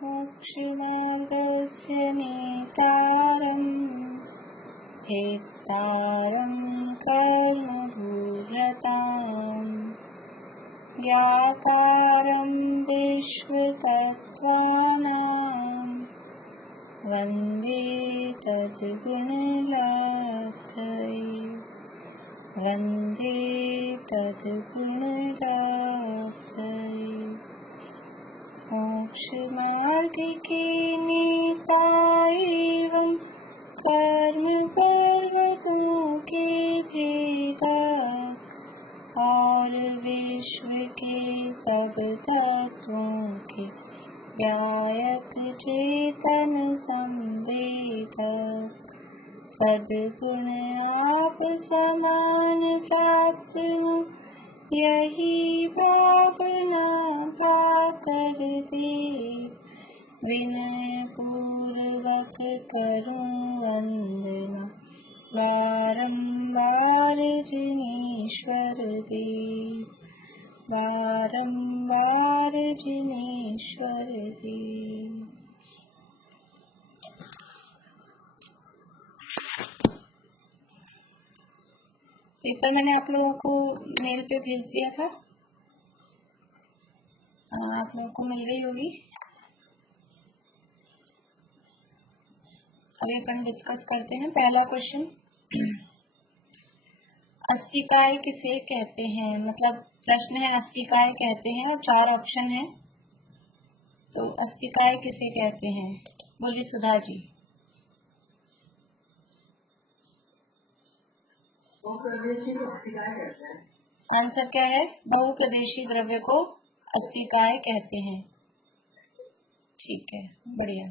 मोक्षमार्गस्य नेतारम् हेतारं कर्मभूव्रताम् ज्ञातारं विश्वतत्त्वानां वन्दे तद्गुणलाब्धये वन्दे तद्गुणलाब्धये। मोक्षमार्ग के नेता एवं कर्म पर्वतों के भेदा और विश्व के सब तत्वों के व्यायक चेतन संवेदक सद्गुण आप समान प्राप्त हो, यही भावना पाकर दे विनय पूर्वक करूं वंदना बारंबार जिनेश्वर देव बारंबार जिनेश्वर देव। पेपर मैंने आप लोगों को मेल पे भेज दिया था, आप लोगों को मिल गई होगी। अभी अपन डिस्कस करते हैं। पहला क्वेश्चन, अस्थिकाय किसे कहते हैं? मतलब प्रश्न है अस्थिकाय कहते हैं और 4 ऑप्शन है। तो अस्थिकाय किसे कहते हैं? बोलिए सुधा जी। आंसर क्या है? बहुप्रदेशी द्रव्य को अस्थिकाय कहते हैं। ठीक है, बढ़िया।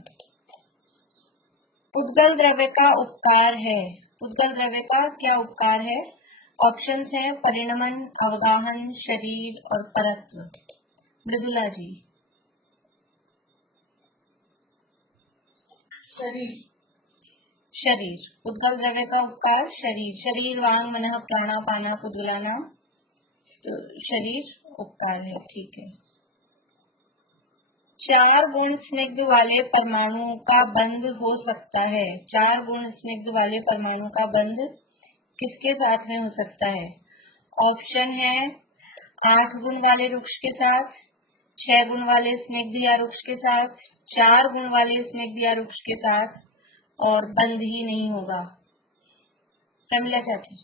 पुद्गल द्रव्य का उपकार है। पुद्गल द्रव्य का क्या उपकार है? ऑप्शंस हैं परिणमन, अवगाहन, शरीर और परत्व। मृदुला जी। शरीर। पुद्गल द्रव्य का उपकार शरीर। शरीर वांग मनः प्राणापाना पुद्गलानां। तो शरीर उपकार है। ठीक है। 4 गुण स्निग्ध वाले परमाणुओं का बंध हो सकता है। 4 गुण स्निग्ध वाले परमाणु का बंध किसके साथ में हो सकता है? ऑप्शन है 8 गुण वाले वृक्ष के साथ, 6 गुण वाले स्निग्ध या वृक्ष के साथ, 4 गुण वाले स्निग्ध या वृक्ष के साथ और बंध ही नहीं होगा। प्रमिला चाची।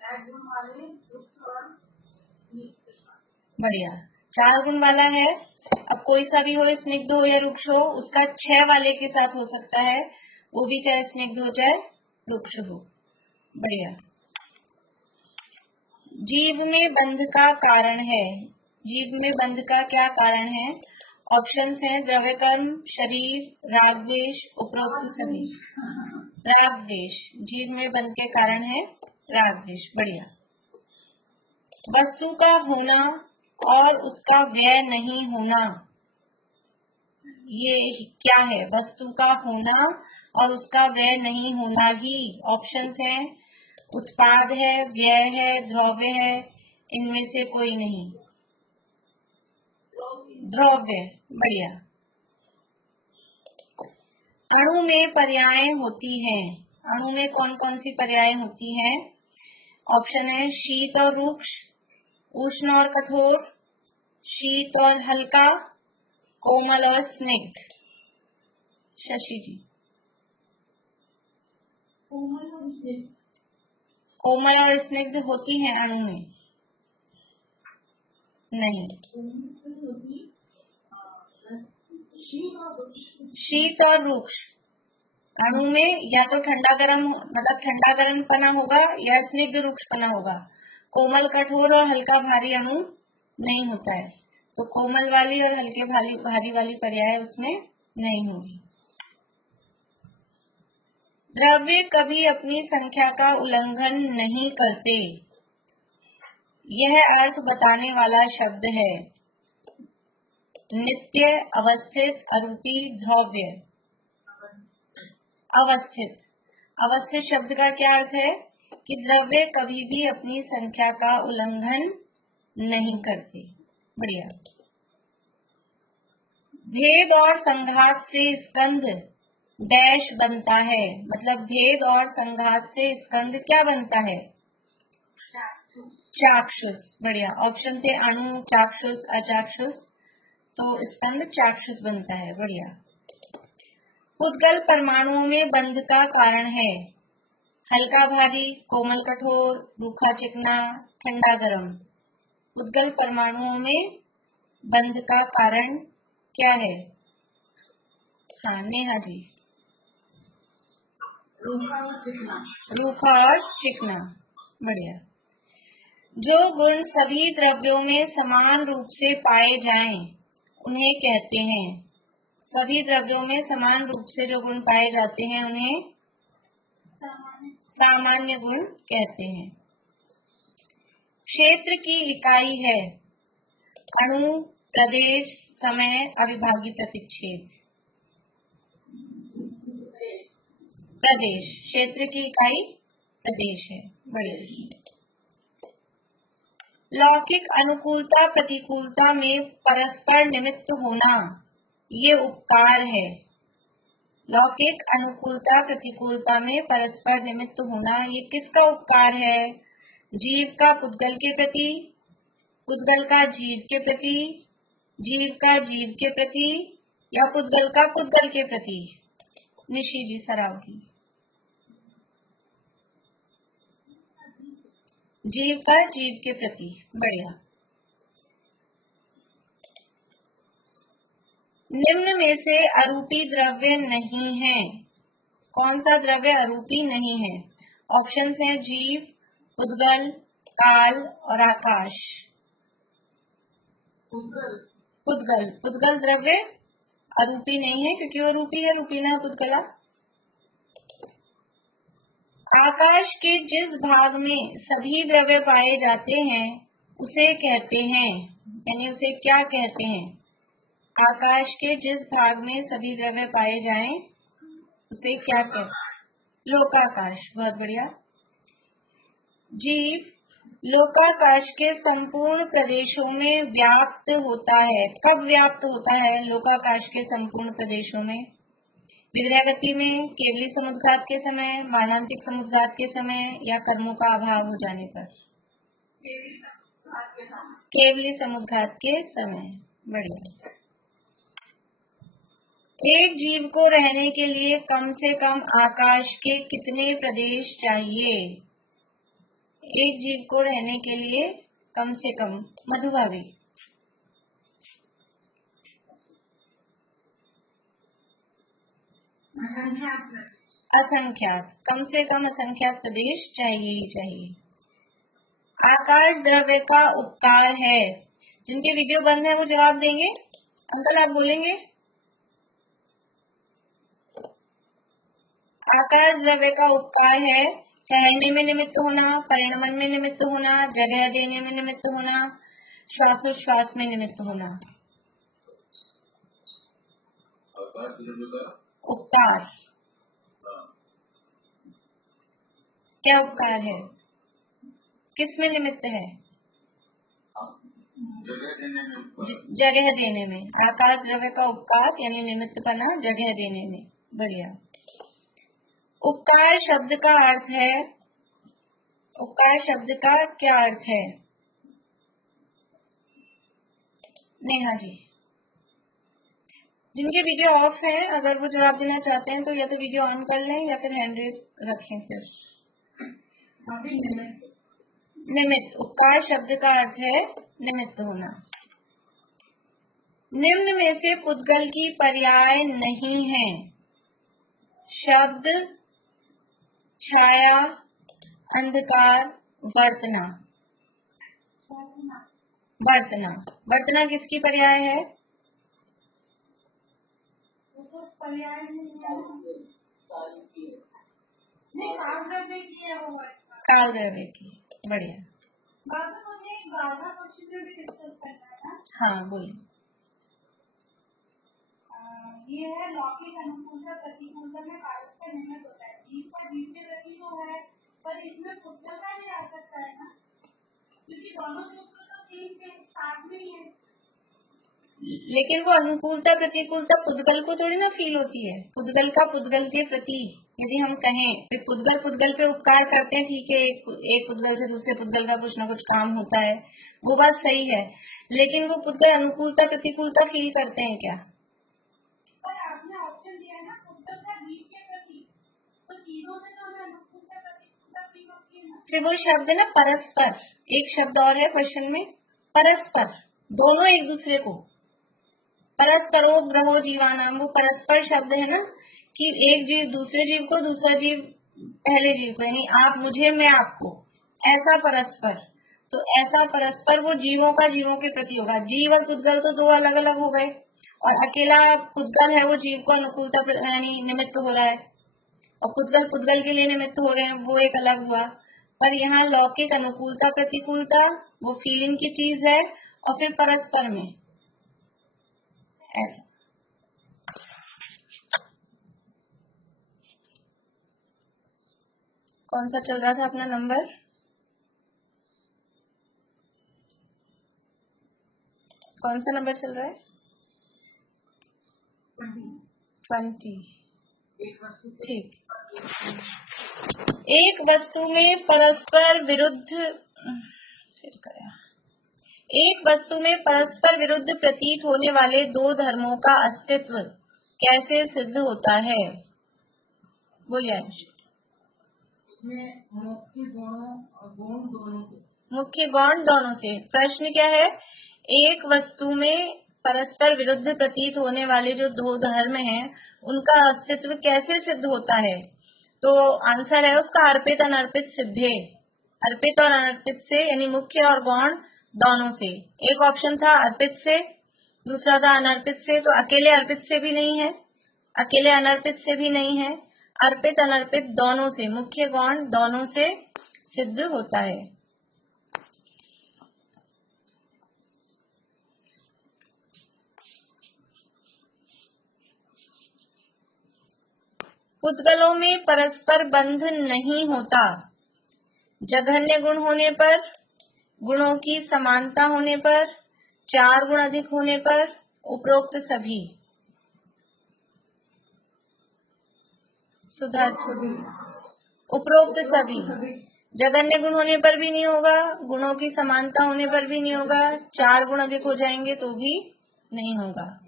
4 गुण वाले बढ़िया। 4 गुण वाला है, अब कोई सा भी हो, स्निग्ध हो या रुक्ष हो, उसका 6 वाले के साथ हो सकता है, वो भी चाहे स्निग्ध हो चाहे रुक्ष हो। बढ़िया। जीव में बंध का कारण है। जीव में बंध का क्या कारण है? ऑप्शंस हैं द्रव्य कर्म, शरीर, राग द्वेष, उपरोक्त सभी। राग द्वेष। जीव में बंध के कारण है राग द्वेष। बढ़िया। वस्तु का होना और उसका व्यय नहीं होना, ये क्या है? वस्तु का होना और उसका व्यय नहीं होना ही। ऑप्शंस हैं उत्पाद है, व्यय है, द्रव्य है, इनमें से कोई नहीं। द्रव्य। बढ़िया। अणु में पर्यायें होती हैं। अणु में कौन कौन सी पर्यायें होती हैं? ऑप्शन है शीत और रुक्ष, उष्ण और कठोर, शीत और हल्का, कोमल और स्निग्ध। शशि जी। कोमल और स्निग्ध होती हैं अणु में? नहीं। शीत और रुक्ष अणु में या तो ठंडा गर्म, मतलब ठंडा गर्म पना होगा या स्निग्ध रुक्ष पना होगा। कोमल, कठोर और हल्का भारी अणु नहीं होता है। तो कोमल वाली और हल्के भारी वाली पर्याय उसमें नहीं होगी। द्रव्य कभी अपनी संख्या का उल्लंघन नहीं करते, यह अर्थ बताने वाला शब्द है नित्य, अवस्थित, अरूपी, द्रव्य। अवस्थित। अवस्थित शब्द का क्या अर्थ है कि द्रव्य कभी भी अपनी संख्या का उल्लंघन नहीं करते। बढ़िया। भेद और संघात से स्कंध डैश बनता है, मतलब भेद और संघात से स्कंध क्या बनता है? चाक्षुष। बढ़िया, ऑप्शन थे अणु, चाक्षुष, अचाक्षुष, तो स्कंद चाक्षुष बनता है। बढ़िया। उद्गल परमाणुओं में बंध का कारण है? हल्का भारी, कोमल कठोर, रूखा चिकना, ठंडा गरम। उद्गल परमाणुओं में बंध का कारण क्या है? हाँ नेहा जी। रूखा और चिकना। बढ़िया। जो गुण सभी द्रव्यों में समान रूप से पाए जाएं, उन्हें कहते हैं? सभी द्रव्यों में समान रूप से जो गुण पाए जाते हैं उन्हें सामान्य गुण कहते हैं। क्षेत्र की इकाई है? अणु, प्रदेश, समय, अविभाज्य प्रतिच्छेद। प्रदेश। क्षेत्र की इकाई प्रदेश है। बढ़िया। लौकिक अनुकूलता प्रतिकूलता में परस्पर निमित्त होना ये उपकार है? लौकिक अनुकूलता प्रतिकूलता में परस्पर निमित्त होना ये किसका उपकार है? जीव का पुद्गल के प्रति, पुद्गल का जीव के प्रति, जीव का जीव के प्रति, या पुद्गल का पुद्गल के प्रति? निशी जी सरावगी। जीव का जीव के प्रति। बढ़िया। निम्न में से अरूपी द्रव्य नहीं है? कौन सा द्रव्य अरूपी नहीं है? ऑप्शंस हैं जीव, पुद्गल, काल और आकाश। पुद्गल। पुद्गल द्रव्य अरूपी नहीं है क्योंकि वो रूपी है, रूपीना पुद्गला। आकाश के जिस भाग में सभी द्रव्य पाए जाते हैं उसे कहते हैं, यानी उसे क्या कहते हैं? आकाश के जिस भाग में सभी द्रव्य पाए जाएं उसे क्या कहते हैं? लोकाकाश। बहुत बढ़िया। जीव लोकाकाश के संपूर्ण प्रदेशों में व्याप्त होता है। कब व्याप्त होता है लोकाकाश के संपूर्ण प्रदेशों में? विद्रागति में, केवली समुद्घात के समय, मानांतिक समुद्घात के समय, या कर्मों का अभाव हो जाने पर? केवली समुद्घात के समय। बढ़िया। एक जीव को रहने के लिए कम से कम आकाश के कितने प्रदेश चाहिए? एक जीव को रहने के लिए कम से कम, मधुभावी? असंख्यात। कम से कम असंख्यात प्रदेश चाहिए ही चाहिए। आकाश द्रव्य का उपकार है? जिनके वीडियो बंद है वो जवाब देंगे। अंकल आप बोलेंगे? आकाश द्रव्य का उपकार है ठहरने में निमित्त होना, परिणमन में निमित्त होना, जगह देने में निमित्त होना, श्वासोच्छ्वास में निमित्त होना। उपकार। क्या उपकार है? किस में निमित्त है? जगह देने में। आकाश द्रव्य का उपकार यानी निमित्त बना जगह देने में। बढ़िया। उपकार शब्द का अर्थ है? उपकार शब्द का क्या अर्थ है? नेहा जी। जिनके वीडियो ऑफ है अगर वो जवाब देना चाहते हैं तो या तो वीडियो ऑन कर लें या फिर हैंड रेज रखें। फिर निमित्त। उपकार शब्द का अर्थ है निमित्त होना। निम्न में से पुद्गल की पर्याय नहीं है? शब्द, छाया, अंधकार, वर्तना। वर्तना। वर्तना किसकी पर्याय है? काल द्रव्य की। बढ़िया। हाँ बोलिए। ये है लौकिक अनुकूलता प्रतिकूलता में पारस्पर निमित्त होता है। जीव का जीव के प्रति तो है पर इसमें पुद्गलता भी आ सकता है ना, क्योंकि दोनों सूत्र तो तीन के साथ में ही है। लेकिन वो अनुकूलता प्रतिकूलता पुद्गल को थोड़ी ना फील होती है। पुद्गल का पुद्गल के प्रति यदि हम कहें तो पुद्गल पुद्गल पे उपकार करते हैं, ठीक है, एक पुद्गल से दूसरे पुद्गल का कुछ ना कुछ काम होता है, वो बात सही है, लेकिन वो पुद्गल अनुकूलता प्रतिकूलता फील करते हैं क्या? पर आपने ऑप्शन दिया है ना पुद्गल का जीव के प्रति, तो चीजों से तो हमें अनुकूलता प्रतिकूलता फील होती है ना। फिर वो शब्द है ना परस्पर, एक शब्द और है क्वेश्चन में, परस्पर, दोनों एक दूसरे को, परस्परो ग्रहो जीवानाम, वो परस्पर शब्द है ना, कि एक जीव दूसरे जीव को, दूसरा जीव पहले जीव को, यानी आप मुझे मैं आपको, ऐसा परस्पर। तो ऐसा परस्पर वो जीवों का जीवों के प्रति होगा। जीव और पुद्गल तो दो अलग अलग हो गए, और अकेला पुद्गल है वो जीव को अनुकूलता यानी निमित्त हो रहा है, और पुद्गल पुद्गल के लिए निमित्त हो रहे हैं, वो एक अलग हुआ। पर यहाँ लौकिक अनुकूलता प्रतिकूलता वो फीलिंग की चीज है, और फिर परस्पर में ऐसा। कौन सा चल रहा था अपना नंबर? कौन सा नंबर चल रहा है? 20। ठीक। एक वस्तु में परस्पर विरुद्ध, फिर करें, एक वस्तु में परस्पर विरुद्ध प्रतीत होने वाले दो धर्मों का अस्तित्व कैसे सिद्ध होता है? बोलिए। इसमें मुख्य गौण दोनों से। प्रश्न क्या है? एक वस्तु में परस्पर विरुद्ध प्रतीत होने वाले जो दो धर्म हैं उनका अस्तित्व कैसे सिद्ध होता है? तो आंसर है उसका अर्पित अनर्पित सिद्धे, अर्पित और अनर्पित से, यानी मुख्य और गौण दोनों से। एक ऑप्शन था अर्पित से, दूसरा था अनर्पित से। तो अकेले अर्पित से भी नहीं है, अकेले अनर्पित से भी नहीं है, अर्पित अनर्पित दोनों से, मुख्य गौण दोनों से सिद्ध होता है। पुद्गलों में परस्पर बंध नहीं होता। जघन्य गुण होने पर, गुणों की समानता होने पर, 4 गुण अधिक होने पर, उपरोक्त सभी। सुधार उपरोक्त सभी। जघन्य गुण होने पर भी नहीं होगा, गुणों की समानता होने पर भी नहीं होगा, 4 गुण अधिक हो जाएंगे तो भी नहीं होगा।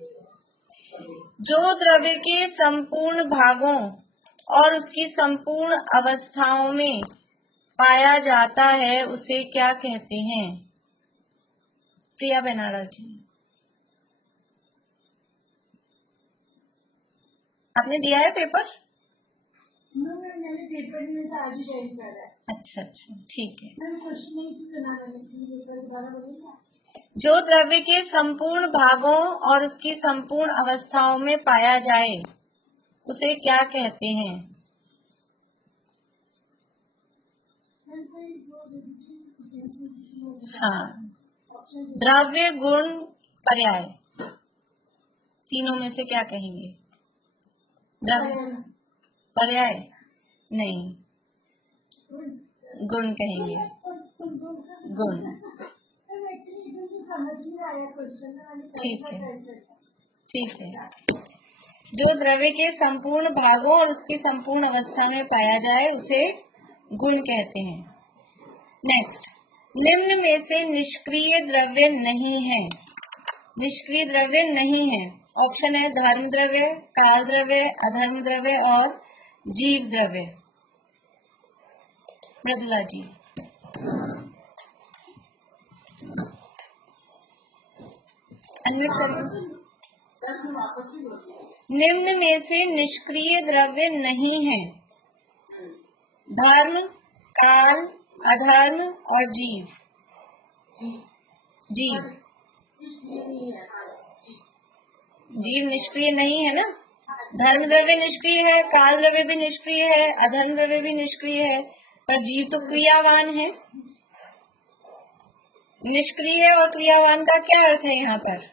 जो द्रव्य के संपूर्ण भागों और उसकी संपूर्ण अवस्थाओं में पाया जाता है उसे क्या कहते हैं? प्रिया बेनारा जी, आपने दिया है पेपर? मैंने पेपर में तो आज ही ज्वाइन करा है। अच्छा, ठीक है। जो द्रव्य के संपूर्ण भागों और उसकी संपूर्ण अवस्थाओं में पाया जाए उसे क्या कहते हैं? हाँ, द्रव्य गुण पर्याय, तीनों में से क्या कहेंगे? द्रव्य पर्याय नहीं, गुण कहेंगे, गुण। ठीक है, ठीक है। जो द्रव्य के संपूर्ण भागों और उसकी संपूर्ण अवस्था में पाया जाए उसे गुण कहते हैं। नेक्स्ट, निम्न में से निष्क्रिय द्रव्य नहीं है। निष्क्रिय द्रव्य नहीं है। ऑप्शन है धर्म द्रव्य, काल द्रव्य, अधर्म द्रव्य और जीव द्रव्य। मृदुला जी, अनम्यूट करिए। निम्न में से निष्क्रिय द्रव्य नहीं है। धर्म, काल, अधर्म और जीव। जीव, जीव निष्क्रिय नहीं है ना। धर्म द्रव्य निष्क्रिय है, काल द्रव्य भी निष्क्रिय है, अधर्म द्रव्य भी निष्क्रिय है, पर जीव तो क्रियावान है। निष्क्रिय और क्रियावान का क्या अर्थ है यहाँ पर?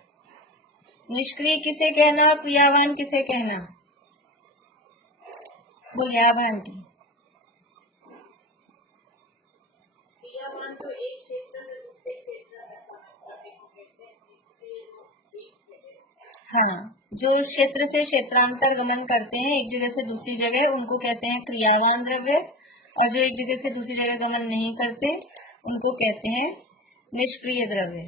निष्क्रिय किसे कहना और क्रियावान किसे कहना? बोलिए आप आंटी। हाँ, जो क्षेत्र से क्षेत्रांतर गमन करते हैं एक जगह से दूसरी जगह, उनको कहते हैं क्रियावान द्रव्य, और जो एक जगह से दूसरी जगह गमन नहीं करते उनको कहते हैं निष्क्रिय द्रव्य।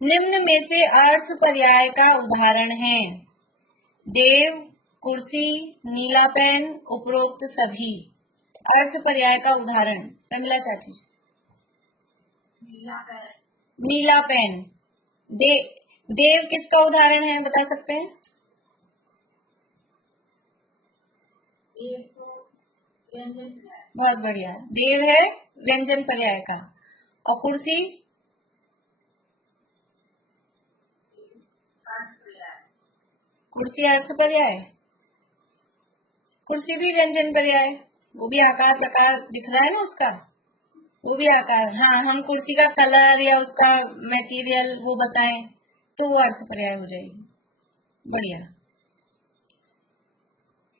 निम्न में से अर्थ पर्याय का उदाहरण है देव, कुर्सी, नीला पेन, उपरोक्त सभी। अर्थ पर्याय का उदाहरण प्रमिला चाची। नीला पेन। देव किसका उदाहरण है बता सकते हैं? बहुत बढ़िया, देव है व्यंजन पर्याय का। और कुर्सी? कुर्सी अर्थ पर्याय। कुर्सी भी व्यंजन पर्याय, वो भी आकार प्रकार दिख रहा है ना उसका, वो भी आकार। हाँ, हम कुर्सी का कलर या उसका मटेरियल वो बताएं तो वो अर्थ पर्याय हो जाएगी। बढ़िया।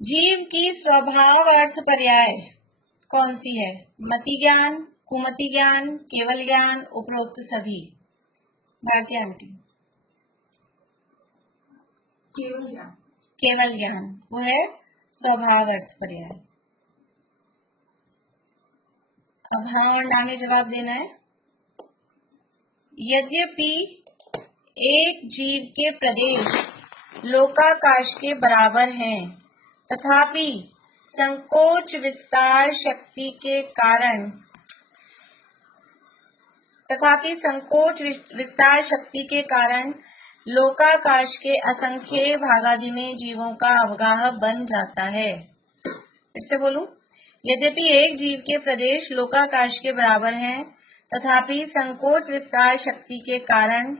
जीव की स्वभाव अर्थ पर्याय कौन सी है? मति ज्ञान, कुमति ज्ञान, केवल ज्ञान, उपरोक्त सभी। भारती आंटी। केवल ज्ञान वो है स्वभाव अर्थ पर्याय। अब हाँ और ना में जवाब देना है। यद्यपि एक जीव के प्रदेश लोकाकाश के बराबर हैं, तथापि संकोच विस्तार शक्ति के कारण लोकाकाश के असंख्य भागादि में जीवों का अवगाह बन जाता है। फिर से बोलूं, यद्यपि एक जीव के प्रदेश लोकाकाश के बराबर हैं, तथापि संकोच विस्तार शक्ति के कारण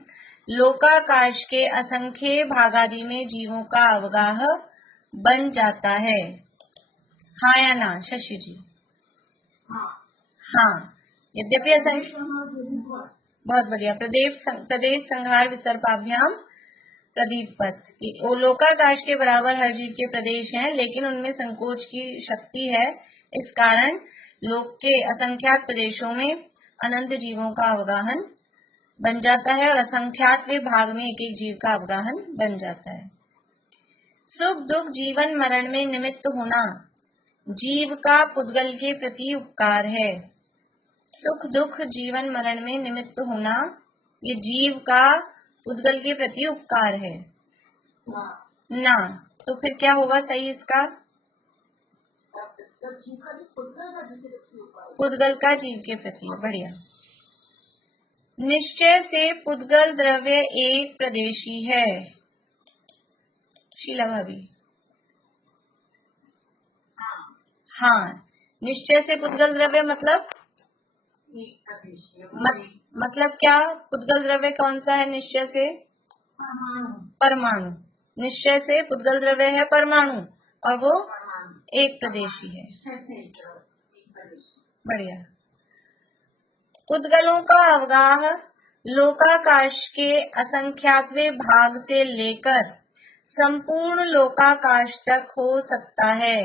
लोकाकाश के असंख्य भागादि में जीवों का अवगाह बन जाता है। हाँ या ना शशि जी? हाँ। यद्यपि असंख्य, बहुत बढ़िया। प्रदेश संहार विसर्पाभ्याम प्रदीप पथ। वो लोकाकाश के बराबर हर जीव के प्रदेश हैं, लेकिन उनमें संकोच की शक्ति है, इस कारण लोक के असंख्यात प्रदेशों में अनंत जीवों का अवगाहन बन जाता है और असंख्यात भाग में एक एक जीव का अवगाहन बन जाता है। सुख दुख जीवन मरण में निमित्त होना जीव का पुद्गल के प्रति उपकार है। सुख दुख जीवन मरण में निमित्त होना ये जीव का पुद्गल के प्रति उपकार है ना। तो फिर क्या होगा सही इसका? पुद्गल का जीव के प्रति। बढ़िया। निश्चय से पुद्गल द्रव्य एक प्रदेशी है। शीला भाभी। हाँ, निश्चय से पुद्गल द्रव्य मतलब मतलब क्या? पुद्गल द्रव्य कौन सा है निश्चय से? परमाणु। निश्चय से पुद्गल द्रव्य है परमाणु और वो एक प्रदेशी है। बढ़िया। पुद्गलों का अवगाह लोकाकाश के असंख्यातवें भाग से लेकर संपूर्ण लोकाकाश तक हो सकता है।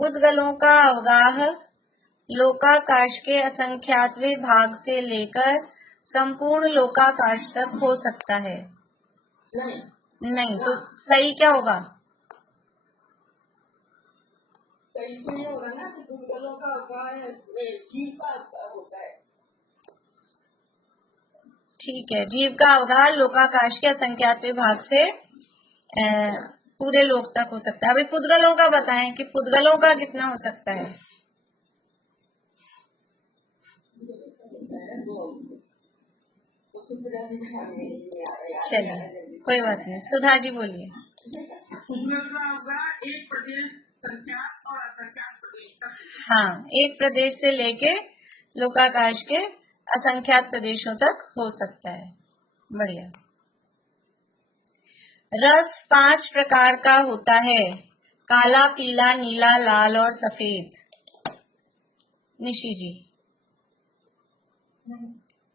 पुद्गलों का अवगाह लोकाकाश के असंख्यातवें भाग से लेकर संपूर्ण लोकाकाश तक हो सकता है। नहीं तो सही क्या होगा? सही तो ये होगा ना कि पुद्गलों का अवगाह जीव का होता है। ठीक है, जीव का अवगाह लोकाकाश के असंख्यातवें भाग से पूरे लोक तक हो सकता है। अभी पुद्गलों का बताएं कि पुद्गलों का कितना हो सकता है? चलिए कोई बात नहीं, सुधा जी बोलिए। एक प्रदेश संख्यात और असंख्यात प्रदेश तक। हाँ, एक प्रदेश से लेके लोकाकाश के असंख्यात प्रदेशों तक हो सकता है। बढ़िया। रस 5 प्रकार का होता है, काला, पीला, नीला, लाल और सफेद। निशी जी।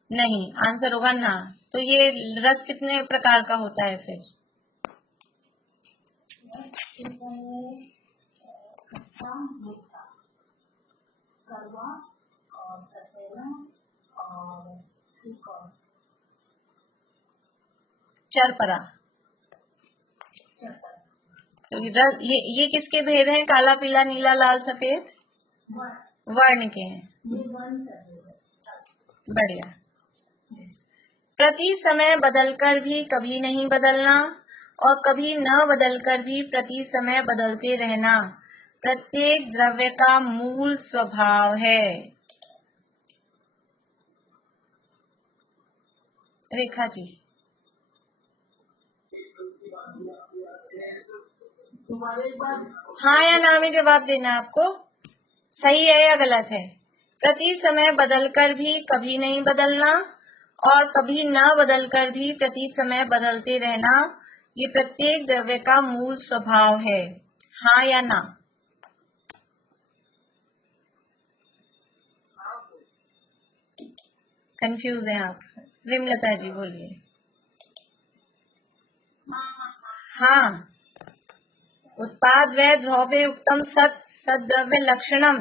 नहीं, आंसर होगा ना। तो ये रस कितने प्रकार का होता है फिर? चरपरा। तो ये किसके भेद हैं? काला, पीला, नीला, लाल, सफेद वर्ण के हैं। बढ़िया। प्रति समय बदलकर भी कभी नहीं बदलना और कभी न बदलकर भी प्रति समय बदलते रहना प्रत्येक द्रव्य का मूल स्वभाव है। रेखा जी। हाँ या ना में जवाब देना आपको। सही है या गलत है? प्रति समय बदलकर भी कभी नहीं बदलना और कभी न बदलकर भी प्रति समय बदलते रहना ये प्रत्येक द्रव्य का मूल स्वभाव है। हाँ या ना? कंफ्यूज हैं आप? विमलता जी बोलिए। हाँ, उत्पाद व्यय द्रव्य उत्तम सत सद्रव्य लक्षणम।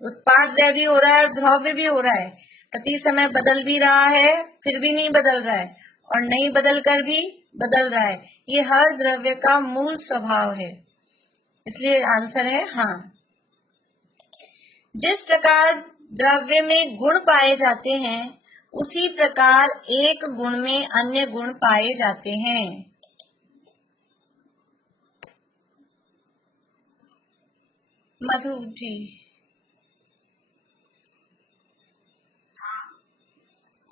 उत्पाद व्यय भी हो रहा है और द्रव्य भी हो रहा है, प्रति समय बदल भी रहा है फिर भी नहीं बदल रहा है और नहीं बदल कर भी बदल रहा है। ये हर द्रव्य का मूल स्वभाव है, इसलिए आंसर है हाँ। जिस प्रकार द्रव्य में गुण पाए जाते हैं उसी प्रकार एक गुण में अन्य गुण पाए जाते हैं। मधु जी।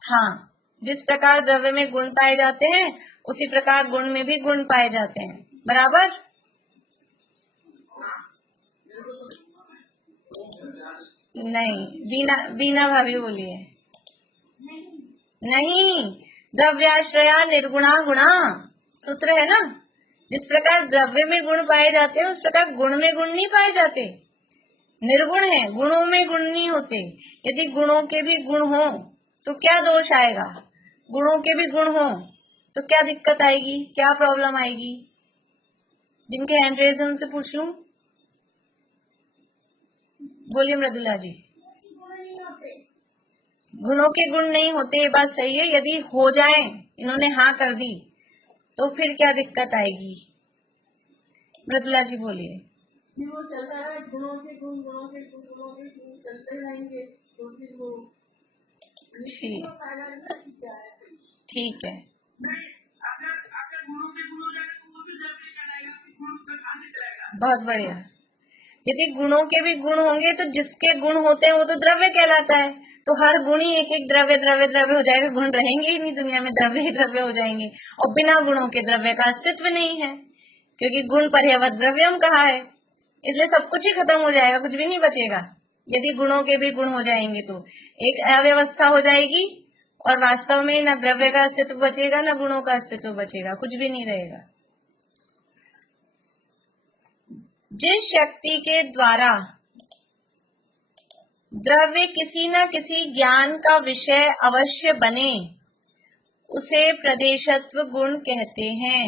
हाँ, जिस प्रकार द्रव्य में गुण पाए जाते हैं उसी प्रकार गुण में भी गुण पाए जाते हैं। बराबर। नहीं, बीना भाभी बोलिए। नहीं, द्रव्याश्रया निर्गुणा गुणा सूत्र है ना। जिस प्रकार द्रव्य में गुण पाए जाते हैं उस प्रकार गुण में गुण नहीं पाए जाते। निर्गुण है, गुणों में गुण नहीं होते। यदि गुणों के भी गुण हो तो क्या दोष आएगा? गुणों के भी गुण हो तो क्या दिक्कत आएगी, क्या प्रॉब्लम आएगी? जिनके हैंड रेज है उनसे पूछ लूं। बोलिए मृदुला जी। गुणों के गुण नहीं होते, ये बात सही है। यदि हो जाए, इन्होंने हाँ कर दी तो फिर क्या दिक्कत आएगी? मृदुला जी बोलिए। वो चलता है, गुणों के गुण चलते रहेंगे तो फिर वो ठीक है। बहुत बढ़िया। यदि गुणों के भी गुण होंगे तो जिसके गुण होते हैं वो तो द्रव्य कहलाता है। तो हर गुण ही एक एक द्रव्य द्रव्य द्रव्य हो जाएगा, गुण रहेंगे ही नहीं दुनिया में, द्रव्य ही द्रव्य हो जाएंगे। और बिना गुणों के द्रव्य का अस्तित्व नहीं है, क्योंकि गुण पर्यावत द्रव्यम कहा है, इसलिए सब कुछ ही खत्म हो जाएगा, कुछ भी नहीं बचेगा। यदि गुणों के भी गुण हो जाएंगे तो एक अव्यवस्था हो जाएगी और वास्तव में न द्रव्य का अस्तित्व बचेगा न गुणों का अस्तित्व बचेगा, कुछ भी नहीं रहेगा। जिस शक्ति के द्वारा द्रव्य किसी न किसी ज्ञान का विषय अवश्य बने उसे प्रदेशत्व गुण कहते हैं।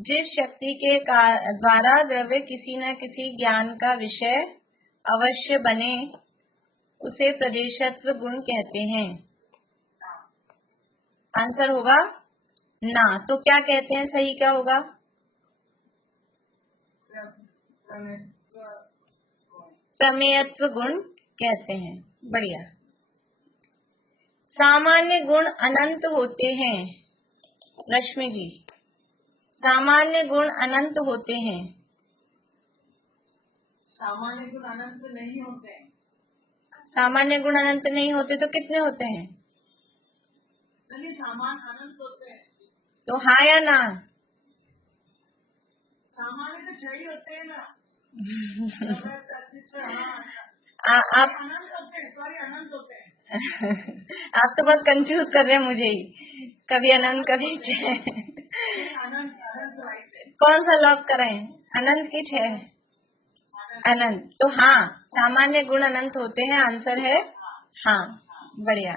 जिस शक्ति के द्वारा द्रव्य किसी न किसी ज्ञान का विषय अवश्य बने उसे प्रदेशत्व गुण कहते हैं। आंसर होगा ना। तो क्या कहते हैं, सही क्या होगा? प्रमेयत्व गुण कहते हैं। बढ़िया। सामान्य गुण अनंत होते हैं। रश्मि जी, सामान्य गुण अनंत होते हैं। सामान्य गुण अनंत नहीं होते हैं। सामान्य गुण अनंत नहीं होते तो कितने होते हैं? सामान्य अनंत होते हैं। तो हाँ या ना? सामान्य तो सही होते हैं ना। आप अनंत होते हैं, सॉरी अनंत होते हैं। आप तो बहुत कंफ्यूज कर रहे हैं मुझे ही, कभी अनंत कभी छह। कौन सा लॉक कराएं, अनंत की छह? अनंत। तो हाँ, सामान्य गुण अनंत होते हैं, आंसर है हाँ। बढ़िया।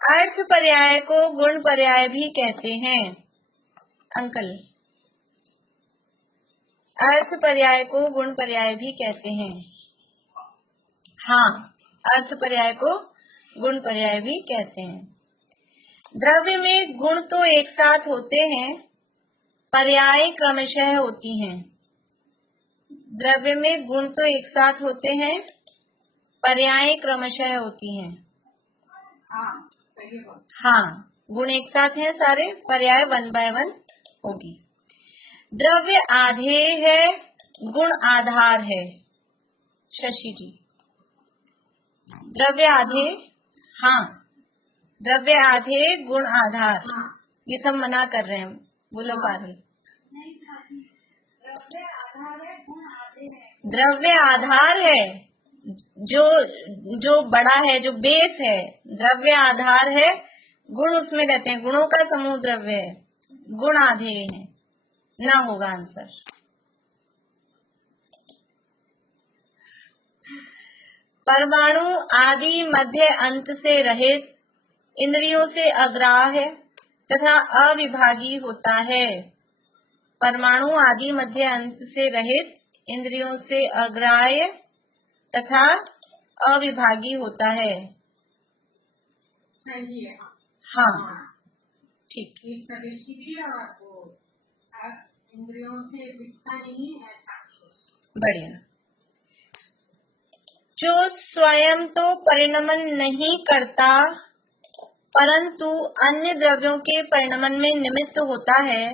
अर्थ पर्याय को गुण पर्याय भी कहते हैं। अंकल, अर्थ पर्याय को गुण पर्याय भी कहते हैं। हाँ, अर्थ पर्याय को गुण पर्याय भी कहते हैं। द्रव्य में गुण तो एक साथ होते हैं, पर्याय क्रमशः होती हैं। द्रव्य में गुण तो एक साथ होते हैं, पर्याय क्रमशः होती हैं। हाँ, गुण एक साथ हैं सारे, पर्याय 1 by 1 होगी। द्रव्य आधेय है, गुण आधार है। शशि जी, द्रव्य आधेय, हाँ, द्रव्य आधेय गुण आधार, ये सब मना कर रहे हैं। बोलो पारुल। द्रव्य आधार है, जो बड़ा है, जो बेस है, द्रव्य आधार है, गुण उसमें रहते हैं, गुणों का समूह द्रव्य है, गुण आधेय है, ना होगा आंसर। परमाणु आदि मध्य अंत से रहित, इंद्रियों से अग्राह्य तथा अविभागी होता है। परमाणु आदि मध्य अंत से रहित, इंद्रियों से अग्राह्य तथा अविभागी होता है। सही है। हाँ, ठीक। इंद्रियों से दिखता नहीं है। बढ़िया। जो स्वयं तो परिणमन नहीं करता, परंतु अन्य द्रव्यों के परिणमन में निमित्त होता है,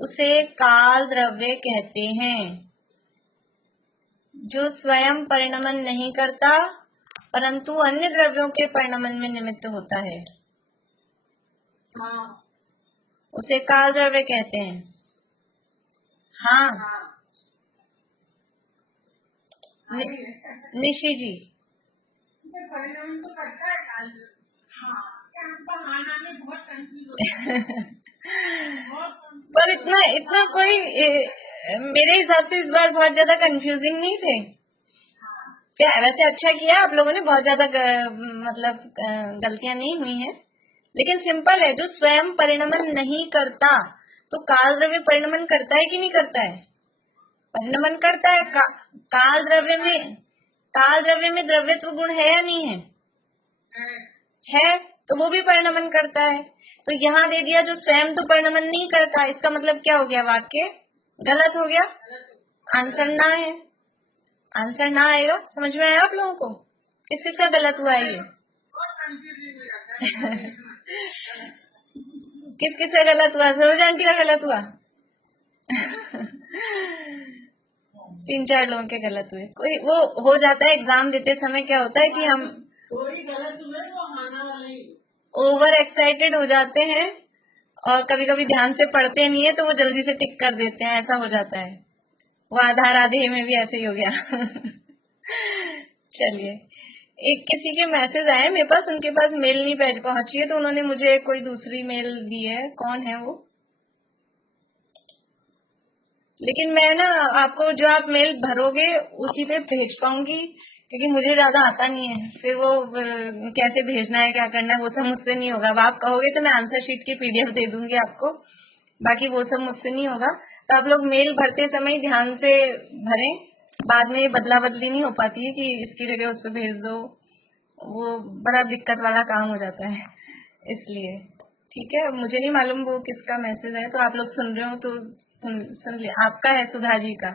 उसे काल द्रव्य कहते हैं। जो स्वयं परिणमन नहीं करता, परंतु अन्य द्रव्यों के परिणमन में निमित्त होता है, उसे काल द्रव्य कहते हैं। हाँ, निशी जी, परिणाम तो करता है काल द्रव्य। पर इतना कोई मेरे हिसाब से इस बार बहुत ज्यादा कंफ्यूजिंग नहीं थे। वैसे अच्छा किया आप लोगों ने, बहुत ज्यादा मतलब गलतियां नहीं हुई हैं, लेकिन सिंपल है। जो स्वयं परिणमन नहीं करता, तो काल द्रव्य परिणमन करता है कि नहीं करता है? परिणमन करता है। काल द्रव्य में द्रव्यत्व गुण है या नहीं है? है, तो वो भी परिणमन करता है। तो यहाँ दे दिया जो स्वयं तो परिणमन नहीं करता, इसका मतलब क्या हो गया? वाक्य गलत हो गया, आंसर ना है। आंसर ना आएगा। समझ में आया आप लोगों को? किस किसका गलत हुआ है ये? किस किसका गलत हुआ? सरोज आंटी का गलत हुआ। 3-4 लोगों के गलत हुए। कोई वो हो जाता है एग्जाम देते समय, क्या होता है कि हम कोई गलत हुए वो आना वाला ही ओवर एक्साइटेड हो जाते हैं और कभी कभी ध्यान से पढ़ते नहीं है, तो वो जल्दी से टिक कर देते हैं, ऐसा हो जाता है। वो आधार आधे में भी ऐसे ही हो गया। चलिए, एक किसी के मैसेज आए मेरे पास, उनके पास मेल नहीं पहुंची है, तो उन्होंने मुझे कोई दूसरी मेल दी है। कौन है वो? लेकिन मैं ना आपको जो आप मेल भरोगे उसी पे भेज पाऊंगी, क्योंकि मुझे ज्यादा आता नहीं है। फिर वो कैसे भेजना है, क्या करना है, वो सब मुझसे नहीं होगा। अब आप कहोगे तो मैं आंसर शीट की पीडीएफ दे दूंगी आपको, बाकी वो सब मुझसे नहीं होगा। तो आप लोग मेल भरते समय ध्यान से भरें, बाद में बदला बदली नहीं हो पाती है कि इसकी जगह उस पर भेज दो, वो बड़ा दिक्कत वाला काम हो जाता है, इसलिए। ठीक है, मुझे नहीं मालूम वो किसका मैसेज है, तो आप लोग सुन रहे हो तो सुन लिया। आपका है, सुधा जी का।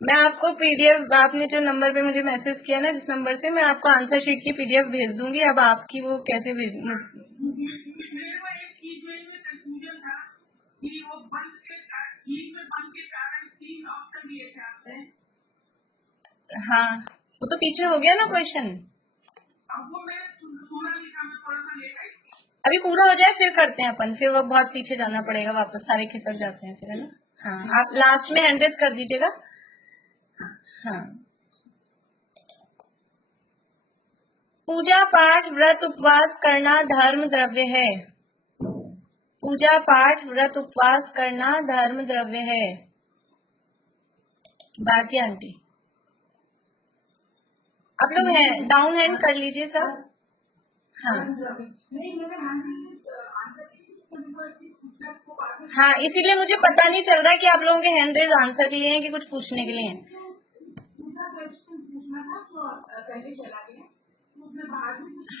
मैं आपको पीडीएफ, आपने जो नंबर पे मुझे मैसेज किया ना, जिस नंबर से, मैं आपको आंसर शीट की पीडीएफ भेज दूंगी। अब आपकी वो कैसे भेज? हाँ, वो तो पीछे हो गया ना क्वेश्चन। अभी पूरा हो जाए फिर करते हैं अपन, फिर वो बहुत पीछे जाना पड़ेगा वापस, सारे खिसक जाते हैं फिर, है ना? हाँ, आप लास्ट में हैंड रेज कर दीजिएगा। हाँ, पूजा पाठ व्रत उपवास करना धर्म द्रव्य है। पूजा पाठ व्रत उपवास करना धर्म द्रव्य है। भारती आंटी, आप लोग हैं डाउन हैंड कर लीजिए सब। हाँ हाँ, इसीलिए मुझे पता नहीं चल रहा है कि आप लोगों के हैंड रेज आंसर के लिए हैं कि कुछ पूछने के लिए हैं।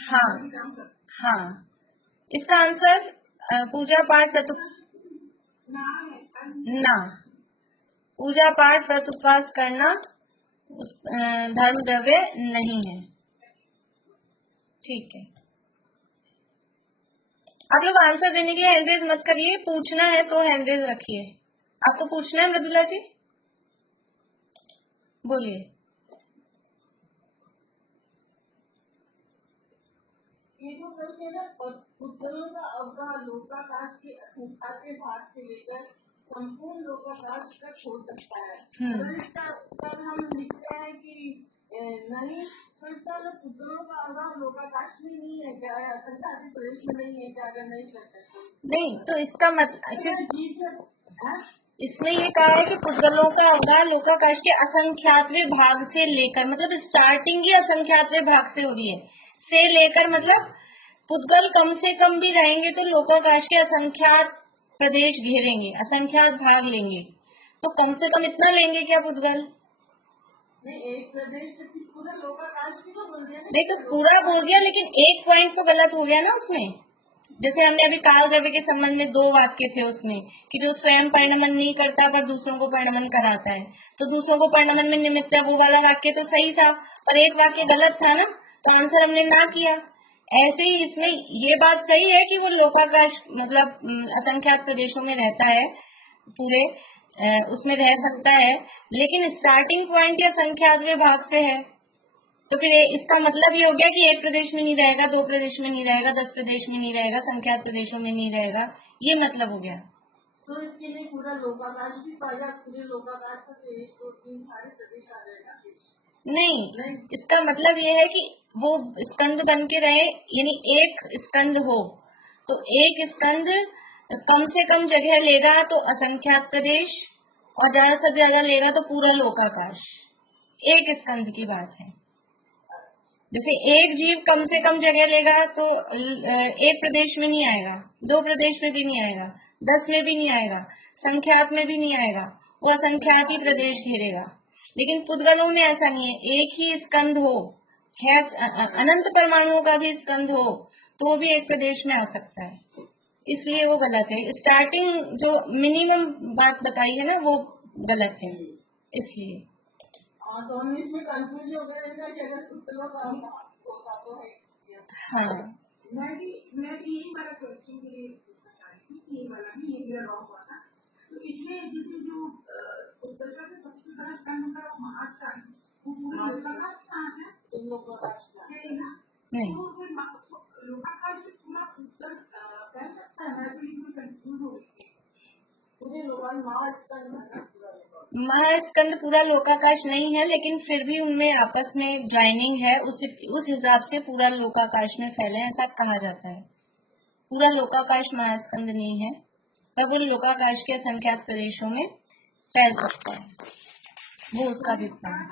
हाँ हाँ, इसका आंसर पूजा पाठ व्रत ना, पूजा पाठ व्रत उपवास करना धर्म द्रव्य नहीं है। ठीक है, आप लोग आंसर देने के लिए हैंड रेज मत करिए, पूछना है तो हैंड रेज रखिए। आपको पूछना है मृदुला जी, बोलिए। ये जो प्रश्न है ना, पुद्गलों का अवगाह लोकाकाश के असंख्या के भाग से लेकर संपूर्ण लोकाकाश तक हो सकता है। अगर इसका उत्तर हम लिखते हैं कि नहीं, तो इसका पुद्गलों का अवगाह लोकाकाश में नहीं है क्या, असंख्या के प्रदेश में नहीं है क्या, अगर नहीं कर सकते नहीं, तो इसका मतलब इसमें ये कहा है कि पुद्गलों का अवगाह लोकाकाश के असंख्यातवें भाग से लेकर, मतलब स्टार्टिंग ही असंख्यातवें भाग से हो रही है। से लेकर मतलब पुद्गल कम से कम भी रहेंगे तो लोकाकाश के असंख्यात प्रदेश घेरेंगे, असंख्यात भाग लेंगे। तो कम से कम इतना लेंगे क्या पुद्गल? एक प्रदेश पूरा लोकाकाश भी तो बोल दिया। नहीं, तो पूरा बोल दिया, लेकिन एक पॉइंट तो गलत हो गया ना उसमें। जैसे हमने अभी काल द्रव्य के संबंध में 2 वाक्य थे उसमें, कि जो स्वयं परिणमन नहीं करता पर दूसरों को परिणमन कराता है, तो दूसरों को परिणमन में निमित्त है, वो वाला वाक्य तो सही था, और एक वाक्य गलत था ना, तो आंसर हमने ना किया। ऐसे ही इसमें ये बात सही है कि वो लोकाकाश मतलब असंख्यात प्रदेशों में रहता है, पूरे उसमें रह सकता है, लेकिन स्टार्टिंग पॉइंट या संख्यातवें भाग से है। तो फिर इसका मतलब ये हो गया कि एक प्रदेश में नहीं रहेगा, 2 प्रदेश में नहीं रहेगा, 10 प्रदेश में नहीं रहेगा, संख्यात प्रदेशों में नहीं रहेगा, ये मतलब हो गया। तो इसके लिए पूरा लोकाकाश भी पाएगा, पूरे लोकाकाश से 1 2 3 सारे प्रदेश आ जाएगा? नहीं, इसका मतलब ये है कि वो स्कंद बन के रहे, यानी एक स्कंद हो, तो एक स्कंद कम से कम जगह लेगा तो असंख्यात प्रदेश, और ज्यादा से ज्यादा लेगा तो पूरा लोकाकाश। एक स्कंद की बात है। जैसे एक जीव कम से कम जगह लेगा तो एक प्रदेश में नहीं आएगा, 2 प्रदेश में भी नहीं आएगा, 10 में भी नहीं आएगा, संख्यात में भी नहीं आएगा, वो असंख्यात ही प्रदेश घेरेगा। लेकिन पुद्गलों में ऐसा नहीं है, एक ही स्कंद हो, है अनंत परमाणुओं का भी स्कंद हो, तो वो भी एक प्रदेश में आ सकता है, इसलिए वो गलत है। स्टार्टिंग जो मिनिमम बात बताई है ना, वो गलत है, इसलिए। तो हम इसमें कंफ्यूज हो गए थे कि अगर पुद्गलों का होता तो है। हाँ, मैं भी यही वाला क्वेश्चन के लिए पूछना चाह रही थी, ये वाला भी ये मेरा रॉन्ग हुआ था। तो इसमें जैसे जो पुद्गल का सबसे बड़ा स्कंद होता है वो महास्कंद, वो पूरा लोकाकाश कहाँ है? तो लोकाकाश है ना? नहीं, तो फिर लोकाकाश में पूरा पुद्गल कह सकता है? मैं तो इसमें कंफ्यूज हो गई। पूरे महास्कंद महास्कंद पूरा लोकाकाश नहीं है, लेकिन फिर भी उनमें आपस में ज्वाइनिंग है, उस हिसाब से पूरा लोकाकाश में फैले, ऐसा कहा जाता है। पूरा लोकाकाश महास्कंद नहीं है, पर वो लोकाकाश के असंख्यात प्रदेशों में फैल सकता है, वो उसका अभिप्राय है।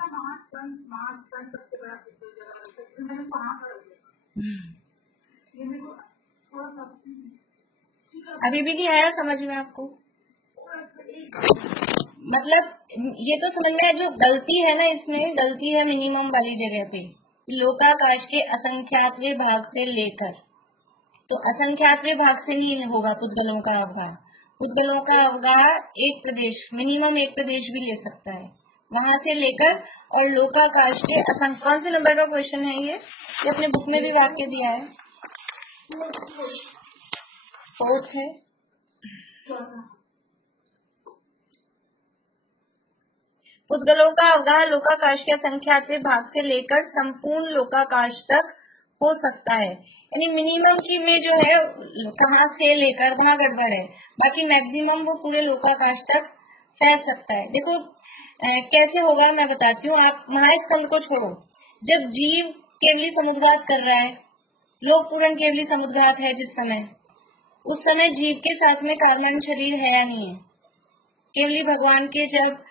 अभी भी नहीं आया समझ में आपको? मतलब ये तो समझ में, जो गलती है ना, इसमें गलती है मिनिमम वाली जगह पे, लोकाकाश के असंख्यातवें भाग से लेकर, तो असंख्यातवें भाग से नहीं होगा पुद्गलों का अवगाह। पुद्गलों का अवगाह एक प्रदेश, मिनिमम एक प्रदेश भी ले सकता है, वहां से लेकर, और लोकाकाश के असंख्य। कौन से नंबर का क्वेश्चन है ये अपने बुक में भी वाक्य दिया है, 4th है। पुद्गलों का अवगाह लोकाकाश के असंख्यातवें भाग से लेकर संपूर्ण लोकाकाश तक हो सकता है, यानी मिनिमम की में जो है कहाँ से लेकर, वहां गड़बड़ है, बाकी मैक्सिमम वो पूरे लोकाकाश तक फैल सकता है। देखो कैसे होगा मैं बताती हूँ। आप महास्कंद को छोड़ो, जब जीव केवली समुद्घात कर रहा है, लोक पूर्ण केवली समुद्घात है जिस समय, उस समय जीव के साथ में कार्बन शरीर है या नहीं है? केवली भगवान के जब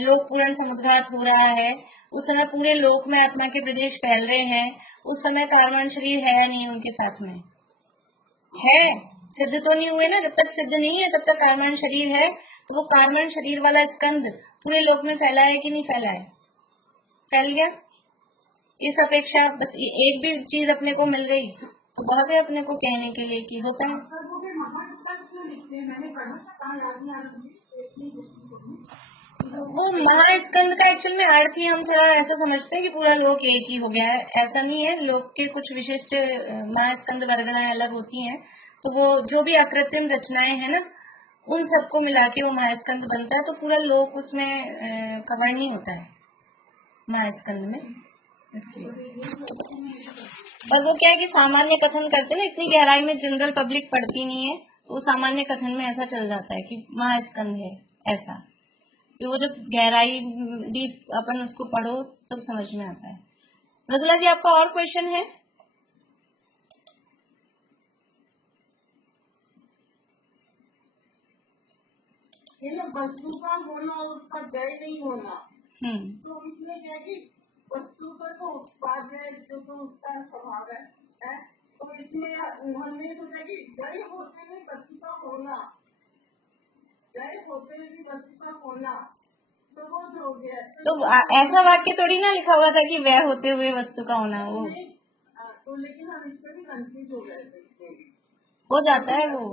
लोक पूर्ण समुद्घात हो रहा है, उस समय पूरे लोक में आत्मा के प्रदेश फैल रहे हैं, उस समय कार्बन शरीर है या नहीं उनके साथ में? है, सिद्ध तो नहीं हुए ना, जब तक सिद्ध नहीं है तब तक कार्बन शरीर है, तो वो कार्बन शरीर वाला स्कंद पूरे लोक में फैला है कि नहीं फैला है? फैल गया। इस अपेक्षा बस एक भी चीज अपने को मिल गई, तो बहुत है अपने को कहने के लिए कि होता है। पर वो भी महास्कंद क्यों लिखते हैं? मैंने पढ़ा था, कहाँ याद नहीं आ रहा मुझे। वो महास्कंद का एक्चुअल में अर्थ ही हम थोड़ा ऐसा समझते हैं कि पूरा लोक एक ही हो गया है, ऐसा नहीं है। लोक के कुछ विशिष्ट महास्कंद वर्गणाएं अलग होती हैं, तो वो जो भी अकृत्रिम रचनाएं हैं ना, उन सबको मिला के वो महास्कंद बनता है, तो पूरा लोक उसमें कवर नहीं होता है महास्कंद में, इसलिए। पर वो क्या है कि सामान्य कथन करते हैं ना, इतनी गहराई में जनरल पब्लिक पढ़ती नहीं है, तो वो सामान्य कथन में ऐसा चल जाता है कि महास्कंद है ऐसा। तो वो जब गहराई डीप अपन उसको पढ़ो तब समझ में आता है। मृदुला जी, आपका और क्वेश्चन है? ये ना वस्तु का होना और उसका व्यय नहीं होना, तो इसमें क्या है कि वस्तु का तो उत्पाद है, जो तो उसका स्वभाव है, तो इसमें हमने सोचा कि व्यय होते हुए वस्तु का होना, व्यय होते हुए भी वस्तु का होना, तो वो जो हो गया। तो ऐसा वाक्य थोड़ी ना लिखा हुआ था कि व्यय होते हुए वस्तु का होना, वो तो लेकिन हम इसमें भी कंफ्यूज हो गए थे, हो जाता है वो।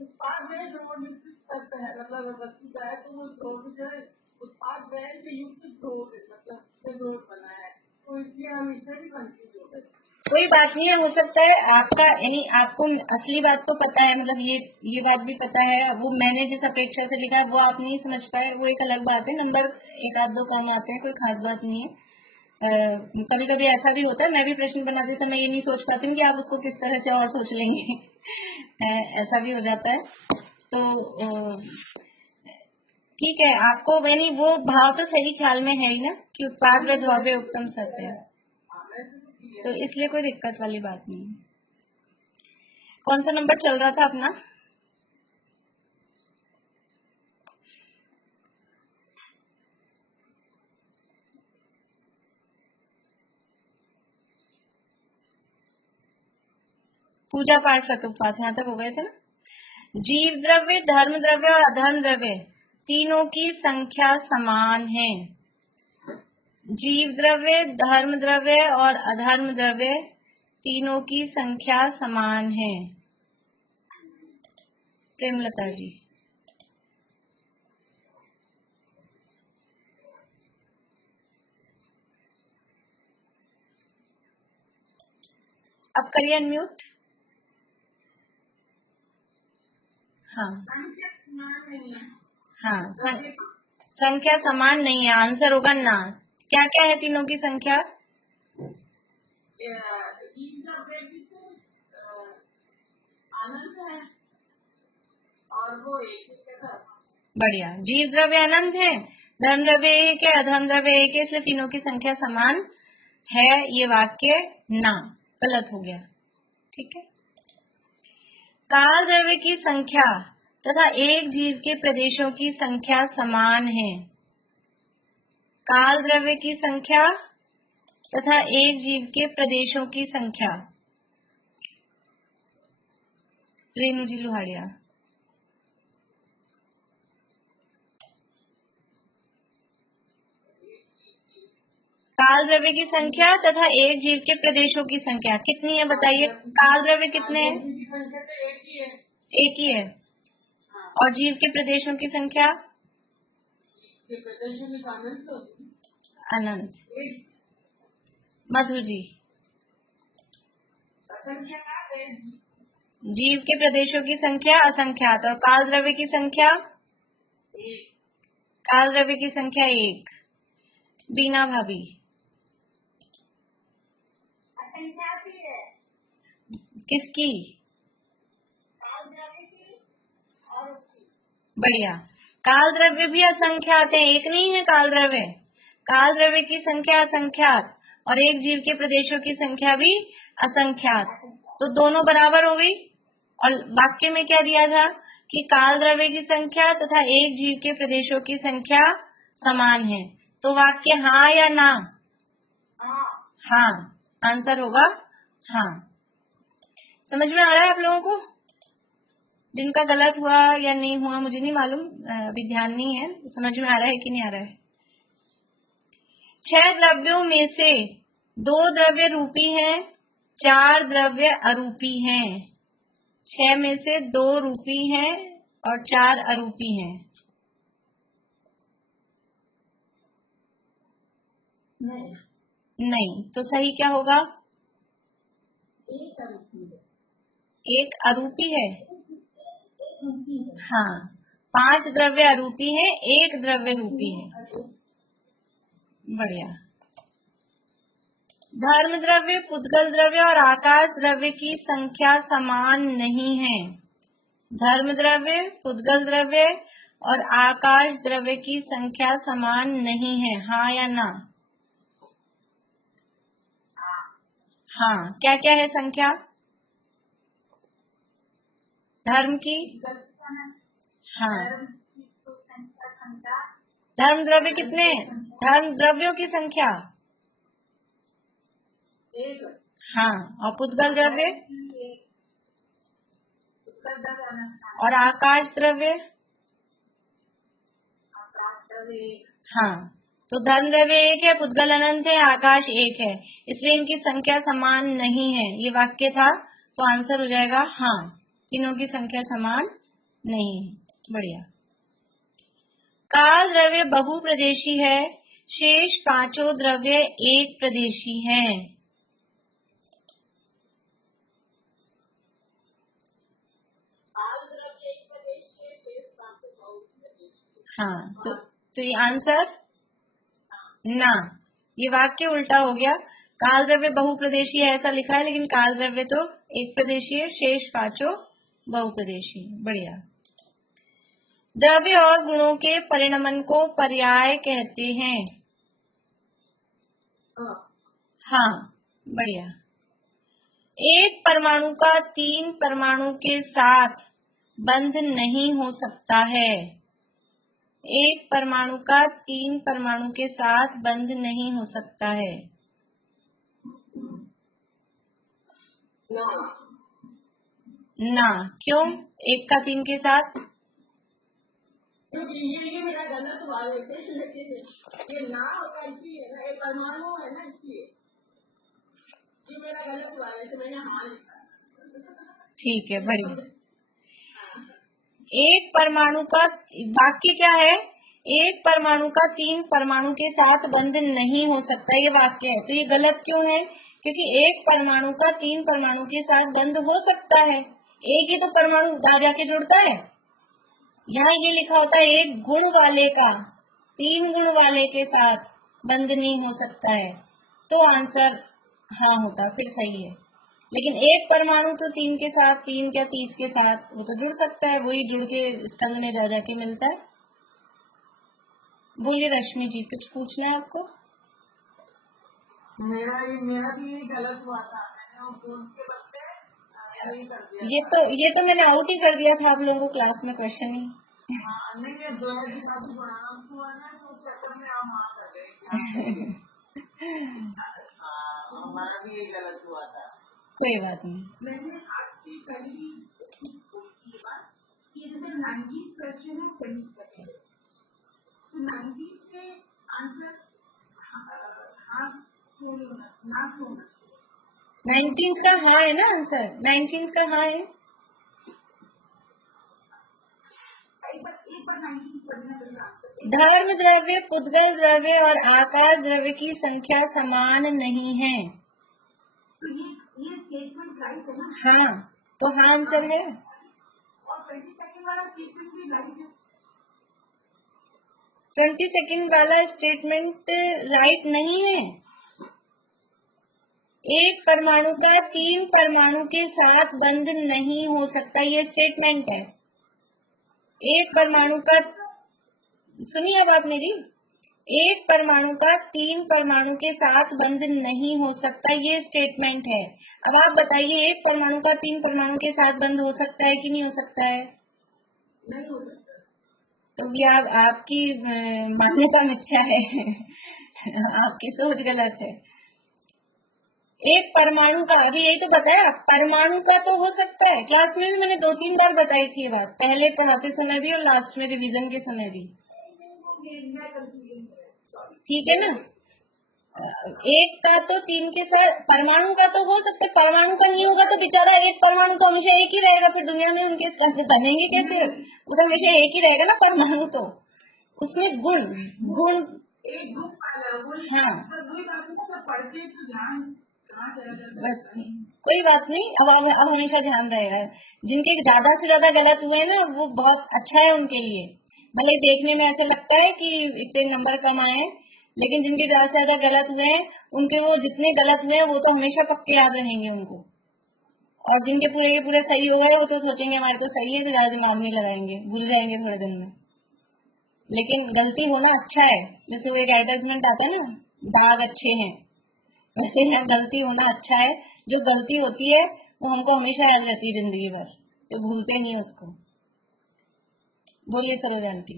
उत्पाद व्यय जो युक्त है, मतलब वस्तु का है, तो वो द्रोह जो है उत्पाद व्यय से युक्त द्रोह, मतलब द्रोह बना है, तो इसलिए हम इससे भी कंफ्यूज हो गए। कोई बात नहीं है, हो सकता है आपका, यानी आपको असली बात तो पता है, मतलब ये बात भी पता है, वो मैंने जिस अपेक्षा से लिखा है वो आप नहीं समझ पाए, वो एक अलग बात है। नंबर एक आध दो कम आते हैं, कोई खास बात नहीं है। कभी कभी ऐसा भी होता है, मैं भी प्रश्न बनाते समय ये नहीं सोच पाती हूँ कि आप उसको किस तरह से और सोच लेंगे। ऐसा भी हो जाता है। तो ठीक है, आपको यानी वो भाव तो सही ख्याल में है ही ना कि उत्पाद व द्रव्य उत्तम सत्य है, तो इसलिए कोई दिक्कत वाली बात नहीं है। कौन सा नंबर चल रहा था अपना? पूजा पाठ व्रत उपवास, यहाँ तक हो गए थे ना। जीव द्रव्य, धर्म द्रव्य और अधर्म द्रव्य तीनों की संख्या समान है। जीव द्रव्य, धर्म द्रव्य और अधर्म द्रव्य तीनों की संख्या समान है। प्रेमलता जी, अब करिए अनम्यूट। हाँ हाँ, संख्या समान नहीं है, आंसर होगा ना। क्या क्या है तीनों की संख्या? आनंद है और वो एक बढ़िया, जीव द्रव्य अनंत है, धर्म द्रव्य एक है, अधर्म द्रव्य एक है, इसलिए तीनों की संख्या समान है। ये वाक्य ना गलत हो गया, ठीक है। काल द्रव्य की संख्या तथा एक जीव के प्रदेशों की संख्या समान है। काल द्रव्य की संख्या तथा एक जीव के प्रदेशों की संख्या। रेणु जी लोहाड़िया, काल द्रव्य की संख्या तथा एक जीव के प्रदेशों की संख्या कितनी है बताइए? काल द्रव्य कितने हैं? एक ही है। और जीव के प्रदेशों की संख्या अनंत। मधु जी, जीव के प्रदेशों की संख्या असंख्यात और काल द्रव्य की संख्या, काल द्रव्य की संख्या एक। बीना भाभी, किसकी? बढ़िया, काल द्रव्य भी असंख्यात है, एक नहीं है काल द्रव्य। काल द्रव्य की संख्या असंख्यात और एक जीव के प्रदेशों की संख्या भी असंख्यात, तो दोनों बराबर हो गई। और वाक्य में क्या दिया था कि काल द्रव्य की संख्या तथा एक जीव के प्रदेशों की संख्या समान है, तो वाक्य हाँ या ना? हाँ, आंसर होगा हाँ। समझ में आ रहा है आप लोगों को? जिनका गलत हुआ या नहीं हुआ मुझे नहीं मालूम, अभी ध्यान नहीं है, समझ में आ रहा है कि नहीं आ रहा है? 6 द्रव्यों में से 2 द्रव्य रूपी हैं 4 द्रव्य अरूपी हैं, 6 में से 2 रूपी हैं और 4 अरूपी हैं। नहीं, तो सही क्या होगा? एक अरूपी है। हाँ, 5 द्रव्य अरूपी है, 1 द्रव्य रूपी है। बढ़िया। धर्म द्रव्य, पुद्गल द्रव्य और आकाश द्रव्य की संख्या समान नहीं है। धर्म द्रव्य, पुद्गल द्रव्य और आकाश द्रव्य की संख्या समान नहीं है। हाँ या ना? हाँ, क्या क्या है संख्या धर्म की? हाँ, धर्म द्रव्य कितने? धर्म द्रव्यों की संख्या? हाँ, और पुद्गल द्रव्य और आकाश द्रव्य? हाँ, तो धर्म द्रव्य 1 है, पुद्गल अनंत है, आकाश 1 है, इसलिए इनकी संख्या समान नहीं है। ये वाक्य था, तो आंसर हो जाएगा हाँ, तीनों की संख्या समान नहीं है। बढ़िया। काल द्रव्य बहुप्रदेशी है, शेष पांचों द्रव्य एक प्रदेशी हैं। हाँ, तो ये आंसर ना, ये वाक्य उल्टा हो गया। काल द्रव्य बहुप्रदेशी है ऐसा लिखा है, लेकिन काल द्रव्य तो एक प्रदेशी है, शेष पांचों बहुप्रदेशी। बढ़िया। द्रव्य और गुणों के परिणमन को पर्याय कहते हैं। हाँ, बढ़िया। एक परमाणु का 3 परमाणु के साथ बंध नहीं हो सकता है। एक परमाणु का 3 परमाणु के साथ बंध नहीं हो सकता है। ना, क्यों? एक का 3 के साथ? क्योंकि ये मेरा गलत हुआ है, लेकिन ये ना होगा इसलिए ना, एक परमाणु है ना इसलिए ये मेरा गलत हुआ है, मैंने हाँ लिखा। ठीक है, बढ़िया। एक परमाणु का वाक्य क्या है? एक परमाणु का 3 परमाणु के साथ बंध नहीं हो सकता, ये वाक्य है। तो ये गलत क्यों है? क्योंकि एक परमाणु का 3 परमाणु के साथ बंध हो सकता है, एक ही तो परमाणु आ जाके जुड़ता है। यहाँ ये लिखा होता है एक गुण वाले का 3 गुण वाले के साथ बंध नहीं हो सकता है, तो आंसर हाँ होता, फिर सही है। लेकिन एक परमाणु तो 3 के साथ, 3 क्या 30 के साथ वो तो जुड़ सकता है, वही जुड़ के स्कंद में जा जाके मिलता है। बोलिए रश्मि जी, कुछ पूछना है आपको? मेरा भी गलत हुआ था, मैंने उसके बदले यही कर दिया। ये तो मैंने आउट ही कर दिया था आप लोगों को क्लास में क्वेश्चन ही। नहीं, ये दो हुआ ना, तो उस चक्कर में हम वहाँ कर गए। हमारा भी ये गलत हुआ था। कोई बात नहीं। मैंने आपकी पहली बात कि 90 क्वेश्चन है, 20 क्वेश्चन, तो 90 के आंसर हाँ ना होना। 19 का हाँ है ना आंसर, 19 का हाँ है। धर्म द्रव्य, पुद्गल द्रव्य और आकाश द्रव्य की संख्या समान नहीं है। तो ये स्टेटमेंट राइट है ना? हाँ, तो हाँ आंसर है। और 20 सेकंड वाला स्टेटमेंट भी राइट है। 20 सेकंड वाला स्टेटमेंट राइट नहीं है। एक परमाणु का 3 परमाणु के साथ बंध नहीं हो सकता, ये स्टेटमेंट है। एक परमाणु का, सुनिए अब आप मेरी, एक परमाणु का 3 परमाणु के साथ बंध नहीं हो सकता, ये स्टेटमेंट है। अब आप बताइए, एक परमाणु का 3 परमाणु के साथ बंध हो सकता है कि नहीं हो सकता है? नहीं हो सकता। तो ये आपकी मान्यता मिथ्या है। आपकी सोच गलत है। एक परमाणु का, अभी यही तो बताया, परमाणु का तो हो सकता है। क्लास में भी मैंने 2-3 बार बताई थी ये बात, पहले पढ़ाते समय भी और लास्ट में रिवीजन के समय भी। ठीक है ना? एक का तो तीन के साथ, परमाणु का तो हो सकता है, परमाणु का नहीं होगा तो बेचारा एक परमाणु तो हमेशा एक ही रहेगा, फिर दुनिया में उनके साथ बनेंगे कैसे? वो तो हमेशा एक ही रहेगा ना परमाणु तो। उसमें गुण गुण एक ग्रुप वाला वही हाँ वही बात है ना, पढ़ते तो ध्यान कहाँ चला जाता है। बस कोई बात नहीं, अब हमेशा ध्यान रहेगा। जिनके ज्यादा से ज्यादा गलत हुए हैं ना वो बहुत अच्छा है उनके लिए, भले ही देखने में ऐसे लगता है कि इतने नंबर कम आए, लेकिन जिनके ज्यादा से ज्यादा गलत हुए हैं उनके वो जितने गलत हुए हैं वो तो हमेशा पक्के याद रहेंगे उनको। और जिनके पूरे के पूरे सही हो गए वो तो सोचेंगे हमारे तो सही है, तो ज्यादा दिमाग नहीं लगाएंगे, भूल जाएंगे थोड़े दिन में। लेकिन गलती होना अच्छा है, जैसे वो एक एडवर्टाइजमेंट आता है ना, बाघ अच्छे हैं, वैसे यहाँ गलती होना अच्छा है। जो गलती होती है वो हमको हमेशा याद रहती है जिंदगी भर, तो भूलते नहीं है उसको। बोलिए सरोज आंटी।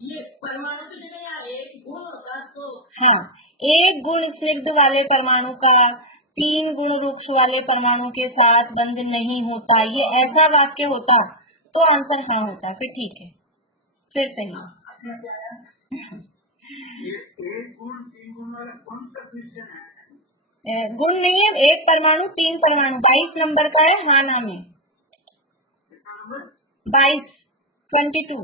ये परमाणु तो जगह यार एक गुण होता तो हाँ, एक गुण स्निग्ध वाले परमाणु का तीन गुण रुक्ष वाले परमाणु के साथ बंध नहीं होता, ये ऐसा वाक्य होता तो आंसर हाँ होता, फिर ठीक है, फिर सही। ये एक गुण तीन गुण वाला कौन सा क्वेश्चन है? गुण नहीं है, एक परमाणु तीन परमाणु, 22 नंबर का है हाँ ना में, 22 22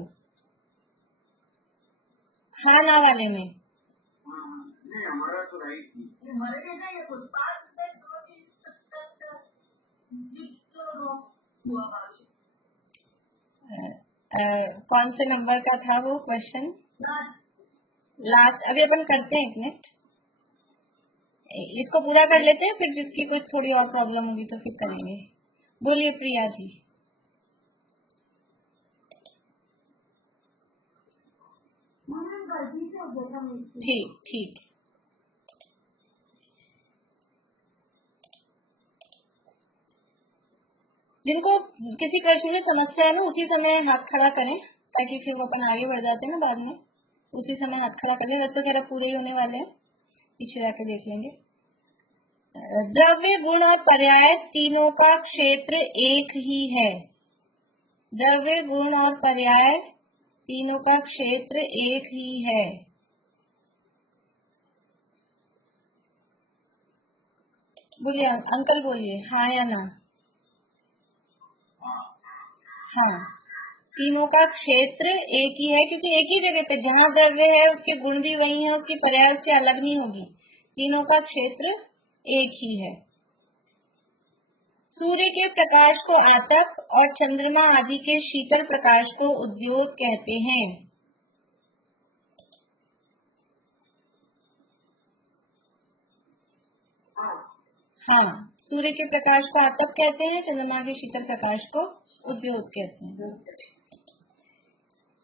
हाँ ना वाले में। नहीं हमारा तो राइट थी, हमारे कहते हैं उत्पाद में दो हुआ कौन से नंबर का था वो क्वेश्चन? लास्ट। अभी अपन करते हैं, एक मिनट इसको पूरा कर लेते हैं, फिर जिसकी कोई थोड़ी और प्रॉब्लम होगी तो फिर करेंगे। बोलिए प्रिया जी। ठीक ठीक। जिनको किसी प्रश्न में समस्या है ना उसी समय हाथ खड़ा करें, ताकि फिर वो अपन आगे बढ़ जाते हैं ना बाद में, उसी समय हाथ खड़ा कर लें। वैसे तो खैर पूरे ही होने वाले हैं, पीछे जाके देख लेंगे। द्रव्य गुण और पर्याय तीनों का क्षेत्र एक ही है। द्रव्य गुण और पर्याय तीनों का क्षेत्र एक ही है। बोलिए अंकल, बोलिए हाँ या ना। हाँ, तीनों का क्षेत्र एक ही है, क्योंकि एक ही जगह पे जहाँ द्रव्य है उसके गुण भी वही है, उसकी पर्याय उससे अलग नहीं होगी। तीनों का क्षेत्र एक ही है। सूर्य के प्रकाश को आतप और चंद्रमा आदि के शीतल प्रकाश को उद्योत कहते हैं। हाँ, सूर्य के प्रकाश को आतप कहते हैं, चंद्रमा के शीतल प्रकाश को उद्योत कहते हैं।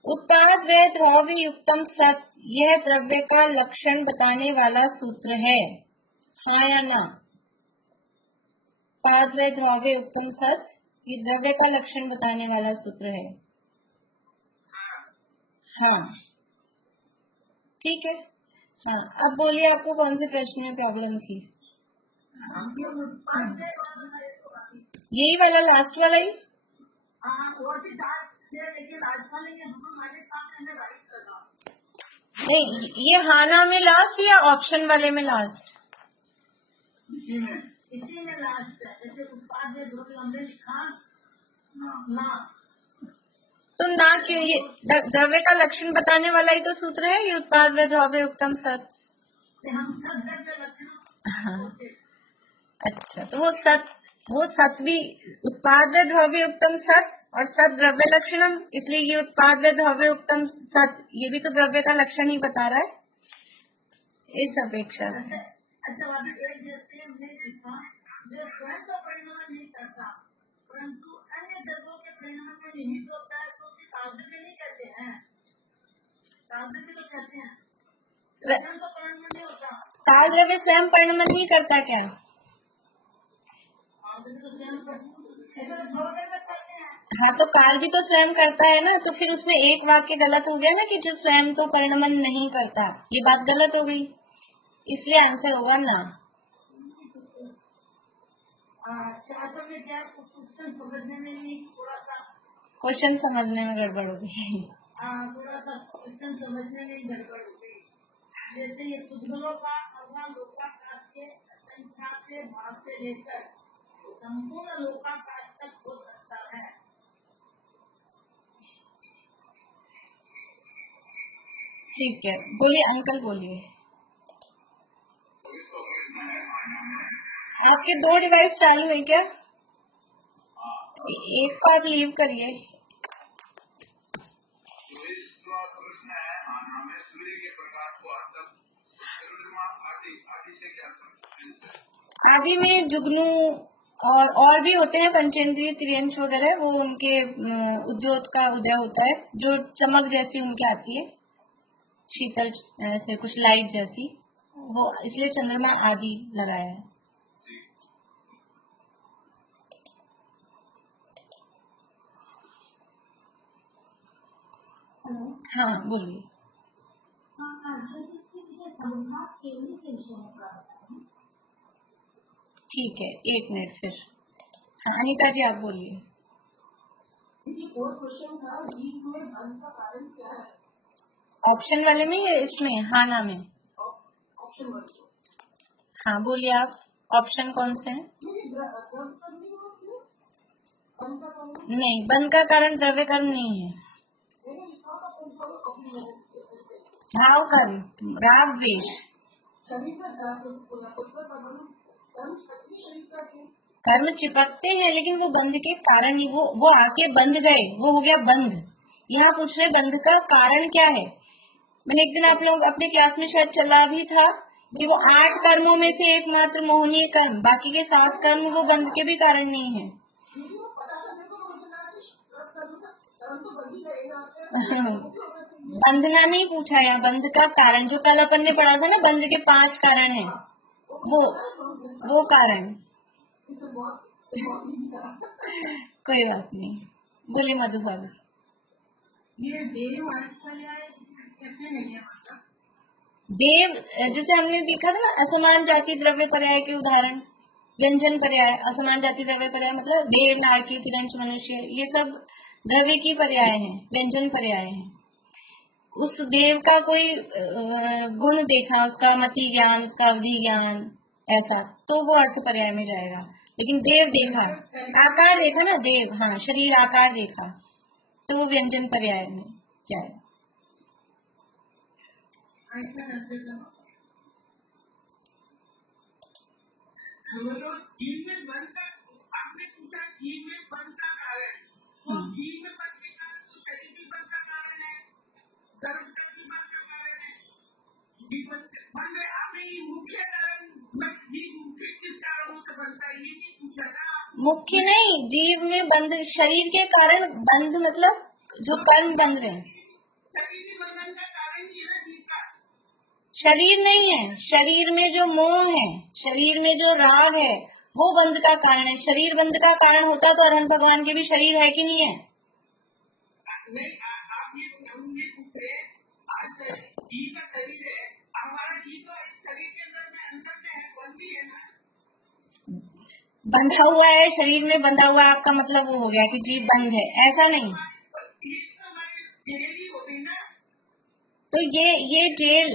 उत्पाद व द्रव्य युक्तम सत, यह द्रव्य का लक्षण बताने वाला सूत्र है। हाँ या ना। उत्पाद व द्रव्य युक्तम सत, ये द्रव्य का लक्षण बताने वाला सूत्र है। हाँ ठीक है। हाँ, अब बोलिए आपको कौन से प्रश्न में प्रॉब्लम थी? यही वाला, लास्ट वाला ही। नहीं, ये हाना में लास्ट या ऑप्शन वाले में लास्ट? इसी में लास्ट है, जैसे उत्पाद में दो हमने लिखा ना, तो ना क्यों? ये द्रव्य का लक्षण बताने वाला ही तो सूत्र है, ये उत्पाद व द्रव्य उत्तम सत। हम सब लक्षण। हाँ, अच्छा, तो वो सत भी उत्पाद व द्रव्य उत्तम सत और सत द्रव्य लक्षणम, इसलिए ये उत्पाद व द्रव्य उत्तम सत ये भी तो द्रव्य का लक्षण ही बता रहा है इस अपेक्षा से। अच्छा, हमने लिखा जो स्वयं तो परिणाम नहीं करता परंतु अन्य द्रव्यों के परिणाम में निहित होता है, तो उसे तारतम्य नहीं कहते हैं, तारतम्य तो कहते हैं, स्वयं तो परिणाम नहीं होता। काल द्रव्य स्वयं परिणमन नहीं करता क्या? हाँ, तो काल भी तो स्वयं करता है ना, तो फिर उसमें एक वाक्य गलत हो गया ना कि जो स्वयं तो परिणमन नहीं करता, ये बात गलत हो गई, इसलिए आंसर होगा ना। क्वेश्चन समझने में गड़बड़ हो गई। थोड़ा सा क्वेश्चन समझने में गड़बड़ हो गई। जैसे ये पुद्गलों का अथवा लोकाकाश के संख्या के भाव से लेकर संपूर्ण लोकाकाश तक हो सकता है। ठीक है, बोलिए अंकल, बोलिए। आपके 2 डिवाइस चालू है क्या? एक को आप लीव करिए। प्रश्न है, हमें सूर्य के प्रकाश को चंद्रमा आदि से क्या संबंध है? आदि में जुगनू और भी होते हैं, पंचेंद्रिय, त्रियंश वगैरह, वो उनके उद्योत का उदय होता है, जो चमक जैसी उनकी आती है, शीतल ऐसे कुछ लाइट जैसी, वो इसलिए चंद्रमा आदि लगाया है। हाँ, बोलिए। ठीक है, 1 मिनट फिर। हाँ, अनीता जी आप बोलिए। और क्वेश्चन था, जीव में बंध का कारण क्या है? ऑप्शन वाले में या इसमें? हाँ ना में? ऑप्शन वाले। हाँ, बोलिए आप। ऑप्शन कौन से हैं? नहीं, बंध का कारण द्रव्य कर्म नहीं है, भाव कर्म, राग द्वेष। कर्म चिपकते हैं, लेकिन वो बंध के कारण ही, वो आके बंध गए, वो हो गया बंध। यहाँ पूछ रहे बंध का कारण क्या है। मैंने एक दिन आप लोग अपने क्लास में शायद चला भी था कि वो 8 कर्मों में से एकमात्र मोहनीय कर्म, बाकी के 7 कर्म वो बंध के भी कारण नहीं है। बंधना नहीं पूछा, यहाँ बंध का कारण, जो कल अपन ने पढ़ा था ना, बंध के 5 कारण हैं, वो कारण। कोई बात नहीं, बोले मधुबाबू। ये देव कैसे नहीं है? मतलब देव, जैसे हमने देखा था ना, असमान जाति द्रव्य पर्याय के उदाहरण, व्यंजन पर्याय, असमान जाति द्रव्य पर्याय मतलब देव, नारकी, तिरंश, मनुष्य, ये सब द्रव्य की पर्याय हैं, व्यंजन पर्याय हैं। उस देव का कोई गुण देखा, उसका मति ज्ञान, उसका अवधि ज्ञान, ऐसा, तो वो अर्थ पर्याय में जाएगा। लेकिन देव देखा, आकार देखा ना, देव, हाँ, शरीर आकार देखा, तो वो व्यंजन पर्याय में जाएगा। हम लोग जीव में बंध का, आपने पूछा जीव में बंध का कारण, तो जीव में बंध के कारण तो शरीर भी बंध का कारण है, गर्भ का भी बंध का कारण है, जीव बंध है। आपने मुख्य कारण, जीव मुख्य किस कारण से बनता है ये नहीं पूछा था? मुख्य नहीं, जीव में बंध, शरीर के कारण बंध मतलब जो कर्म बंध रहे हैं, शरीर में बंधन का कारण ही है जीव का। शरीर नहीं है, शरीर में जो मोह है, शरीर में जो राग है, वो बंध का कारण है। शरीर बंध का कारण होता तो अरहंत भगवान के भी शरीर है कि नहीं है? नहीं, आप ये पूछे, आज जीव का शरीर है, हमारा जीव तो इस शरीर के अंदर में है, बंदी है ना, बंधा हुआ है, शरीर में बंधा हुआ, आपका मतलब वो हो गया कि जीव बंध है, ऐसा नहीं। तो ये जेल,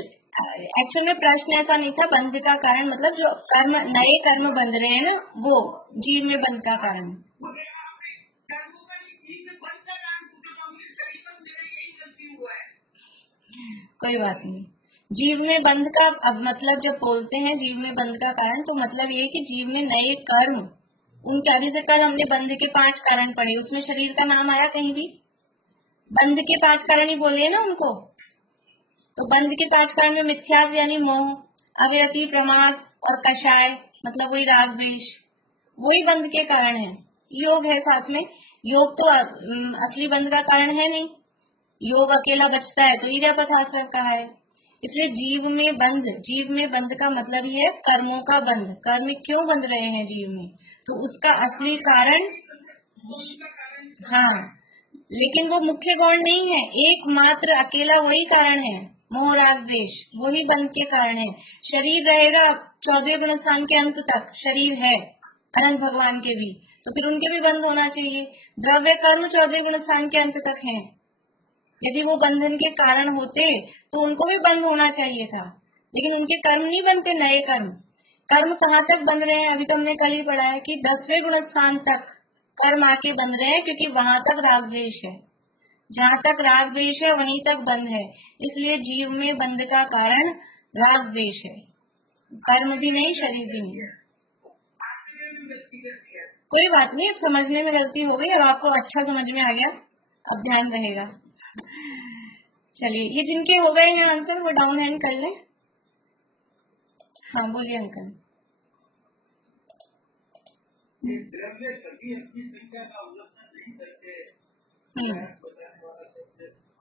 एक्चुअल में प्रश्न ऐसा नहीं था, बंध का कारण मतलब जो कर्म, नए कर्म बंध रहे हैं ना, वो जीव में बंध का कारण। कोई बात नहीं, जीव में बंध का अब मतलब जब बोलते हैं जीव में बंध का कारण, तो मतलब ये कि जीव में नए कर्म, उनके अभी से कल हमने बंध के 5 कारण पढ़े, उसमें शरीर का नाम आया कहीं भी? बंध के 5 कारण ही बोले ना उनको। तो बंध के 5 कारण में मिथ्यात्व यानी मोह, अविरति, प्रमाद और कषाय मतलब वही राग द्वेष, वही बंध के कारण है। योग है साथ में, योग तो असली बंध का कारण है नहीं, योग अकेला बचता है तो ईर्ष्या कहा है। इसलिए जीव में बंध का मतलब ही है कर्मों का बंध। कर्म क्यों बंध रहे हैं जीव में, तो उसका असली कारण, हाँ, लेकिन वो मुख्य गौण नहीं है, एकमात्र अकेला वही कारण है, मोह राग द्वेष, वही बंध के कारण है। शरीर रहेगा 14वें गुणस्थान के अंत तक, शरीर है अनंत भगवान के भी, तो फिर उनके भी बंध होना चाहिए। द्रव्य कर्म 14वें गुणस्थान के अंत तक हैं, यदि वो बंधन के कारण होते तो उनको भी बंद होना चाहिए था। लेकिन उनके कर्म नहीं बनते, नए कर्म। कर्म कहाँ तक बन रहे हैं? अभी तो हमने कल ही पढ़ा है कि 10वें गुण स्थान तक कर्म आके बन रहे हैं, क्योंकि वहां तक राग द्वेष है। जहां तक राग द्वेष है वहीं तक बंध है, इसलिए जीव में बंध का कारण राग द्वेष है, कर्म भी नहीं, शरीर भी नहीं। कोई बात नहीं, अब समझने में गलती हो गई, अब आपको अच्छा समझ में आ गया, अब ध्यान रहेगा। चलिए, ये जिनके हो गए हैं आंसर वो डाउन हैंड कर ले। हाँ बोलिए अंकल। द्रव्य कभी अपनी संख्या का उल्लंघन नहीं करते,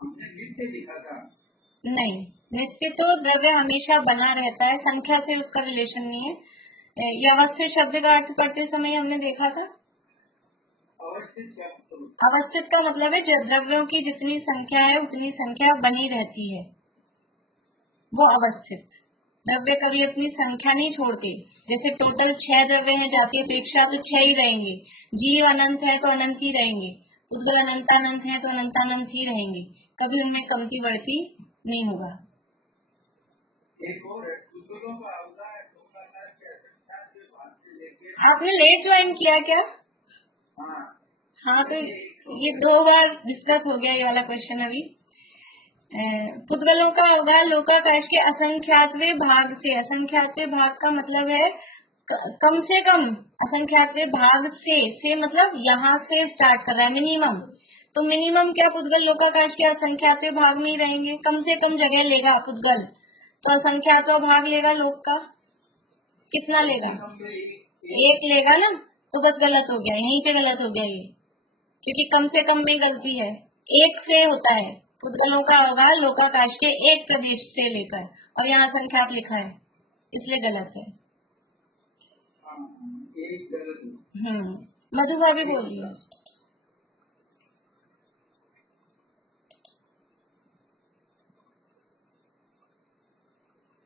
हमने नित्य लिखा था। नहीं, नित्य तो द्रव्य हमेशा बना रहता है, संख्या से उसका रिलेशन नहीं है। ये अवस्थित शब्द का अर्थ पढ़ते समय हमने देखा था। अवस्थित का मतलब है द्रव्यों की जितनी संख्या है उतनी संख्या बनी रहती है, वो अवस्थित। द्रव्य कभी अपनी संख्या नहीं छोड़ते। जैसे टोटल 6 द्रव्य हैं जाति अपेक्षा, तो 6 ही रहेंगे। जीव अनंत है तो अनंत ही रहेंगे, उद्गल अनंतानंत है तो अनंतानंत ही रहेंगे, कभी उनमें कमती बढ़ती नहीं होगा। एक और आपने लेट ज्वाइन किया क्या? हाँ, तो ये 2 बार डिस्कस हो गया ये वाला क्वेश्चन। अभी पुद्गलों का होगा लोकाकाश के असंख्यातवे भाग से। असंख्यातवे भाग का मतलब है कम से कम। असंख्यातवे भाग से मतलब यहाँ से स्टार्ट कर रहा है, मिनिमम। तो मिनिमम क्या पुद्गल लोकाकाश के असंख्यातवे भाग में ही रहेंगे, कम से कम जगह लेगा पुद्गल, तो असंख्यातवा भाग लेगा लोक का। कितना लेगा? 1 लेगा ना, तो बस गलत हो गया, यहीं पे गलत हो गया ये, क्योंकि कम से कम में गलती है। 1 से होता है, पुद्गलों का होगा लोकाकाश के एक प्रदेश से लेकर, और यहाँ संख्यात लिखा है इसलिए गलत है। मधु भाभी बोलिए।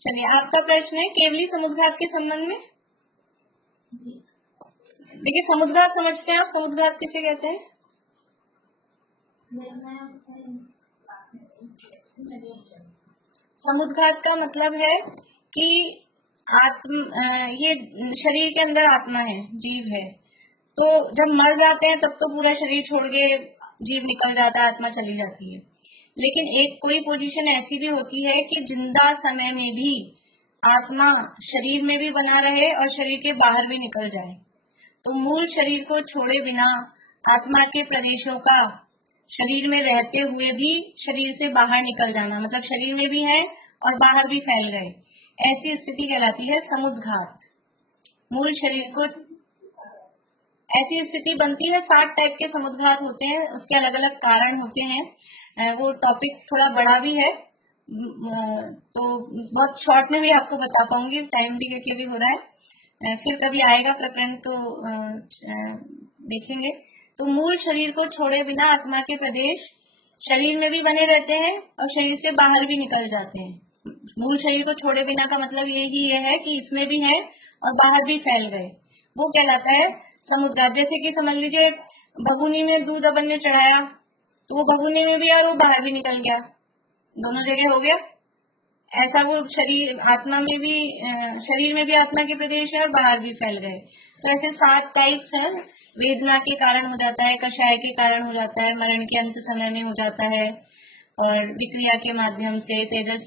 चलिए, आपका प्रश्न है केवली समुद्घात के संबंध में। देखिए, समुद्घात समझते हैं आप? समुद्घात किसे कहते हैं? समुद्घात का मतलब है कि ये शरीर के अंदर आत्मा है, जीव है, तो जब मर जाते हैं तब तो पूरा शरीर छोड़ के जीव निकल जाता है, आत्मा चली जाती है। लेकिन एक कोई पोजीशन ऐसी भी होती है कि जिंदा समय में भी आत्मा शरीर में भी बना रहे और शरीर के बाहर भी निकल जाए। तो मूल शरीर को छोड़े बिना आत्मा के प्रदेशों का शरीर में रहते हुए भी शरीर से बाहर निकल जाना, मतलब शरीर में भी है और बाहर भी फैल गए, ऐसी स्थिति कहलाती है समुद्घात। मूल शरीर को ऐसी स्थिति बनती है। 7 टाइप के समुद्घात होते हैं, उसके अलग अलग कारण होते हैं। वो टॉपिक थोड़ा बड़ा भी है, तो बहुत शॉर्ट में भी आपको बता पाऊंगी, टाइम भी करके भी हो रहा है। फिर कभी आएगा प्रकरण तो देखेंगे। तो मूल शरीर को छोड़े बिना आत्मा के प्रदेश शरीर में भी बने रहते हैं और शरीर से बाहर भी निकल जाते हैं। मूल शरीर को छोड़े बिना का मतलब यही है कि इसमें भी है और बाहर भी फैल गए, वो कहलाता है समुद्घात। जैसे कि समझ लीजिए भगुनी में दूध अपन ने चढ़ाया, तो वो भगुनी में भी और वो बाहर भी निकल गया, दोनों जगह हो गया। ऐसा वो शरीर आत्मा में भी, शरीर में भी आत्मा के प्रदेश है और बाहर भी फैल गए। तो ऐसे 7 टाइप्स हैं। वेदना के कारण हो जाता है, कषाय के कारण हो जाता है, मरण के अंत समय में हो जाता है, और विक्रिया के माध्यम से, तेजस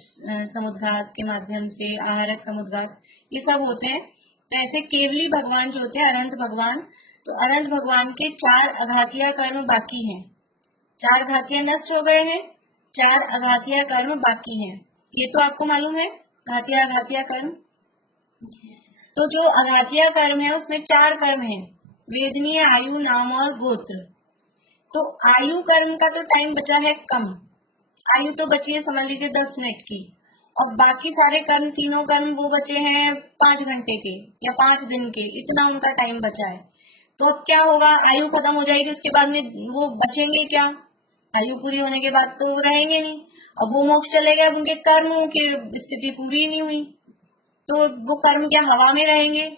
समुद्घात के माध्यम से, आहारक समुद्घात, ये सब होते हैं। तो ऐसे केवली भगवान जो होते हैं, अनंत भगवान, तो अनंत भगवान के 4 अघातीय कर्म बाकी हैं। 4 घातीय नष्ट हो गए हैं, 4 अघातीय कर्म बाकी हैं। ये तो आपको मालूम है, घातीय अघातीय कर्म। तो जो अघातीय कर्म है उसमें 4 कर्म हैं, वेदनीय, आयु, नाम और गोत्र। तो आयु कर्म का तो टाइम बचा है कम, आयु तो बची है समझ लीजिए 10 मिनट की, और बाकी सारे कर्म, तीनों कर्म वो बचे हैं 5 घंटे के या 5 दिन के, इतना उनका टाइम बचा है। तो अब क्या होगा, आयु खत्म हो जाएगी, उसके बाद में वो बचेंगे क्या? आयु पूरी होने के बाद तो वो रहेंगे नहीं। अब वो मोक्ष चले गए, अब उनके कर्मों की स्थिति पूरी ही नहीं हुई, तो वो कर्म क्या हवा में रहेंगे?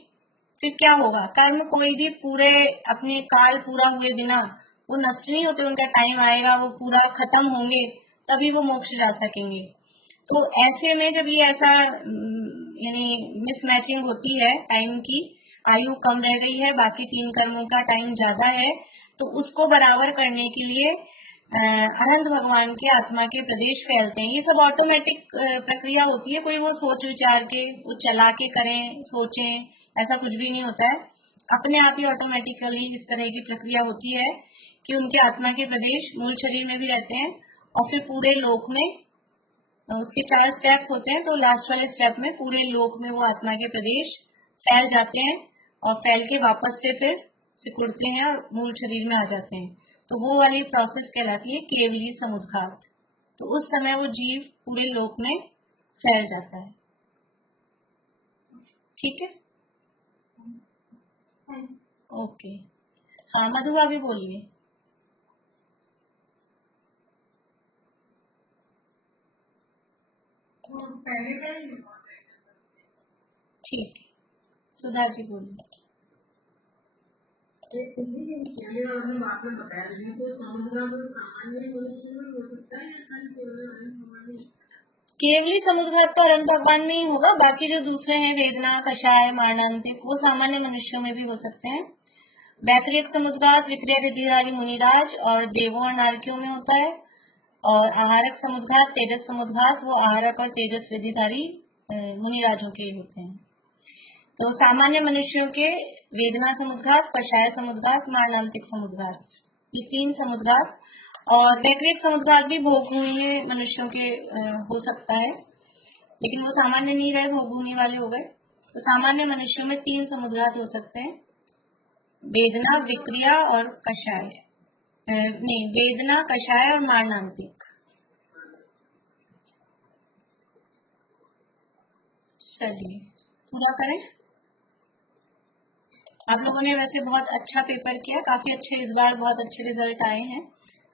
फिर क्या होगा? कर्म कोई भी पूरे अपने काल पूरा हुए बिना वो नष्ट नहीं होते, उनका टाइम आएगा, वो पूरा खत्म होंगे, तभी वो मोक्ष जा सकेंगे। तो ऐसे में जब ये ऐसा यानी मिसमैचिंग होती है टाइम की, आयु कम रह गई है, बाकी 3 कर्मों का टाइम ज्यादा है, तो उसको बराबर करने के लिए अनंत भगवान के आत्मा के प्रदेश फैलते हैं। ये सब ऑटोमेटिक प्रक्रिया होती है, कोई वो सोच विचार के वो चला के करें, सोचें, ऐसा कुछ भी नहीं होता है। अपने आप ही ऑटोमेटिकली इस तरह की प्रक्रिया होती है कि उनके आत्मा के प्रदेश मूल शरीर में भी रहते हैं और फिर पूरे लोक में, उसके 4 स्टेप्स होते हैं, तो लास्ट वाले स्टेप में पूरे लोक में वो आत्मा के प्रदेश फैल जाते हैं और फैल के वापस से फिर सिकुड़ते हैं और मूल शरीर में आ जाते हैं। तो वो वाली प्रोसेस कहलाती है केवली समुद्घात। तो उस समय वो जीव पूरे लोक में फैल जाता है। ठीक है, ओके। हाँ, मधु अभी बोलिए। ठीक, सुधा जी बोलिए। केवली समुद्घात तो अनंत भगवान में ही होगा, बाकी जो दूसरे हैं वेदना, कषाय, मारणांतिक, वो सामान्य मनुष्यों में भी हो सकते हैं। वैतरिक समुद्घात विक्रिया विधिधारी मुनिराज और देवों और नारकियों में होता है, और आहारक समुद्घात, तेजस समुद्घात, वो आहारक और तेजस विधिधारी मुनिराजों के होते हैं। तो सामान्य मनुष्यों के वेदना समुद्घात, कषाय समुद्घात, मारणांतिक समुद्घात, ये 3 समुद्घात, और वैक्रिक समुद्घात भी भोगभूमि मनुष्यों के हो सकता है, लेकिन वो सामान्य नहीं रहे, भोगभूमि वाले हो गए। तो सामान्य मनुष्यों में 3 समुद्घात हो सकते हैं, वेदना, विक्रिया और कषाय, नहीं, वेदना, कषाय और मारणांतिक। चलिए पूरा करें। आप लोगों ने वैसे बहुत अच्छा पेपर किया, काफी अच्छे, इस बार बहुत अच्छे रिजल्ट आए हैं,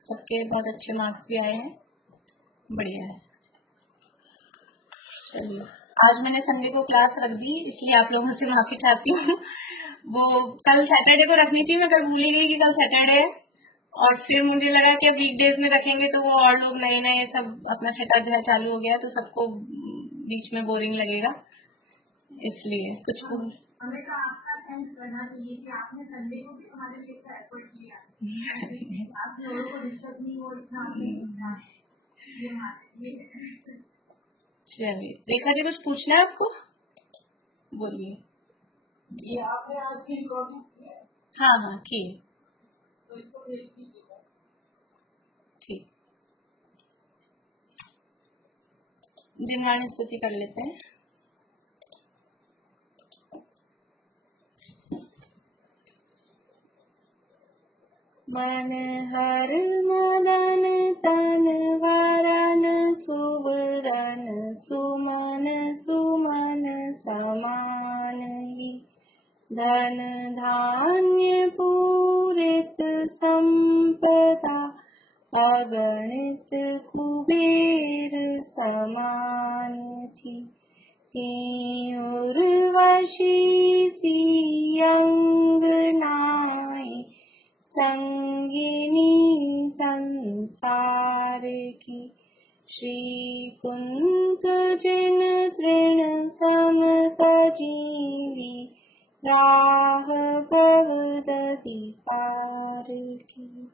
सबके बहुत अच्छे मार्क्स भी आए हैं, बढ़िया है। चलिए, आज मैंने संडे को क्लास रख दी, इसलिए आप लोगों से माफी चाहती हूँ। वो कल सैटरडे को रखनी थी, मैं कल भूल ही गई कि कल सैटरडे है, और फिर मुझे लगा कि अब वीकडेज में रखेंगे तो वो और लोग नए नए सब अपना छठा अध्याय चालू हो गया, तो सबको बीच में बोरिंग लगेगा, इसलिए कुछ हमें तो आपका थैंक्स करना चाहिए कि आपने संडे को भी हमारे लिए इतना एफर्ट किया, आप लोगों को डिस्टर्ब नहीं हो इतना आपने। चलिए, रेखा जी कुछ पूछना है आपको, बोलिए। ये आपने आज की रिकॉर्डिंग की है? हाँ हाँ की, तो इसको भेज दीजिएगा। ठीक, दिनवाणी स्तुति कर लेते हैं। मन हर मदन तन वरन सुवरन सुमन सुमन समान ही, धन धान्य पूरित संपदा अगणित कुबेर समान थी। उर्वशी सी अंगनाएं संगिनी संसार की, श्री कुंत जिन तृण समत जीवी राह बहुदति पार की।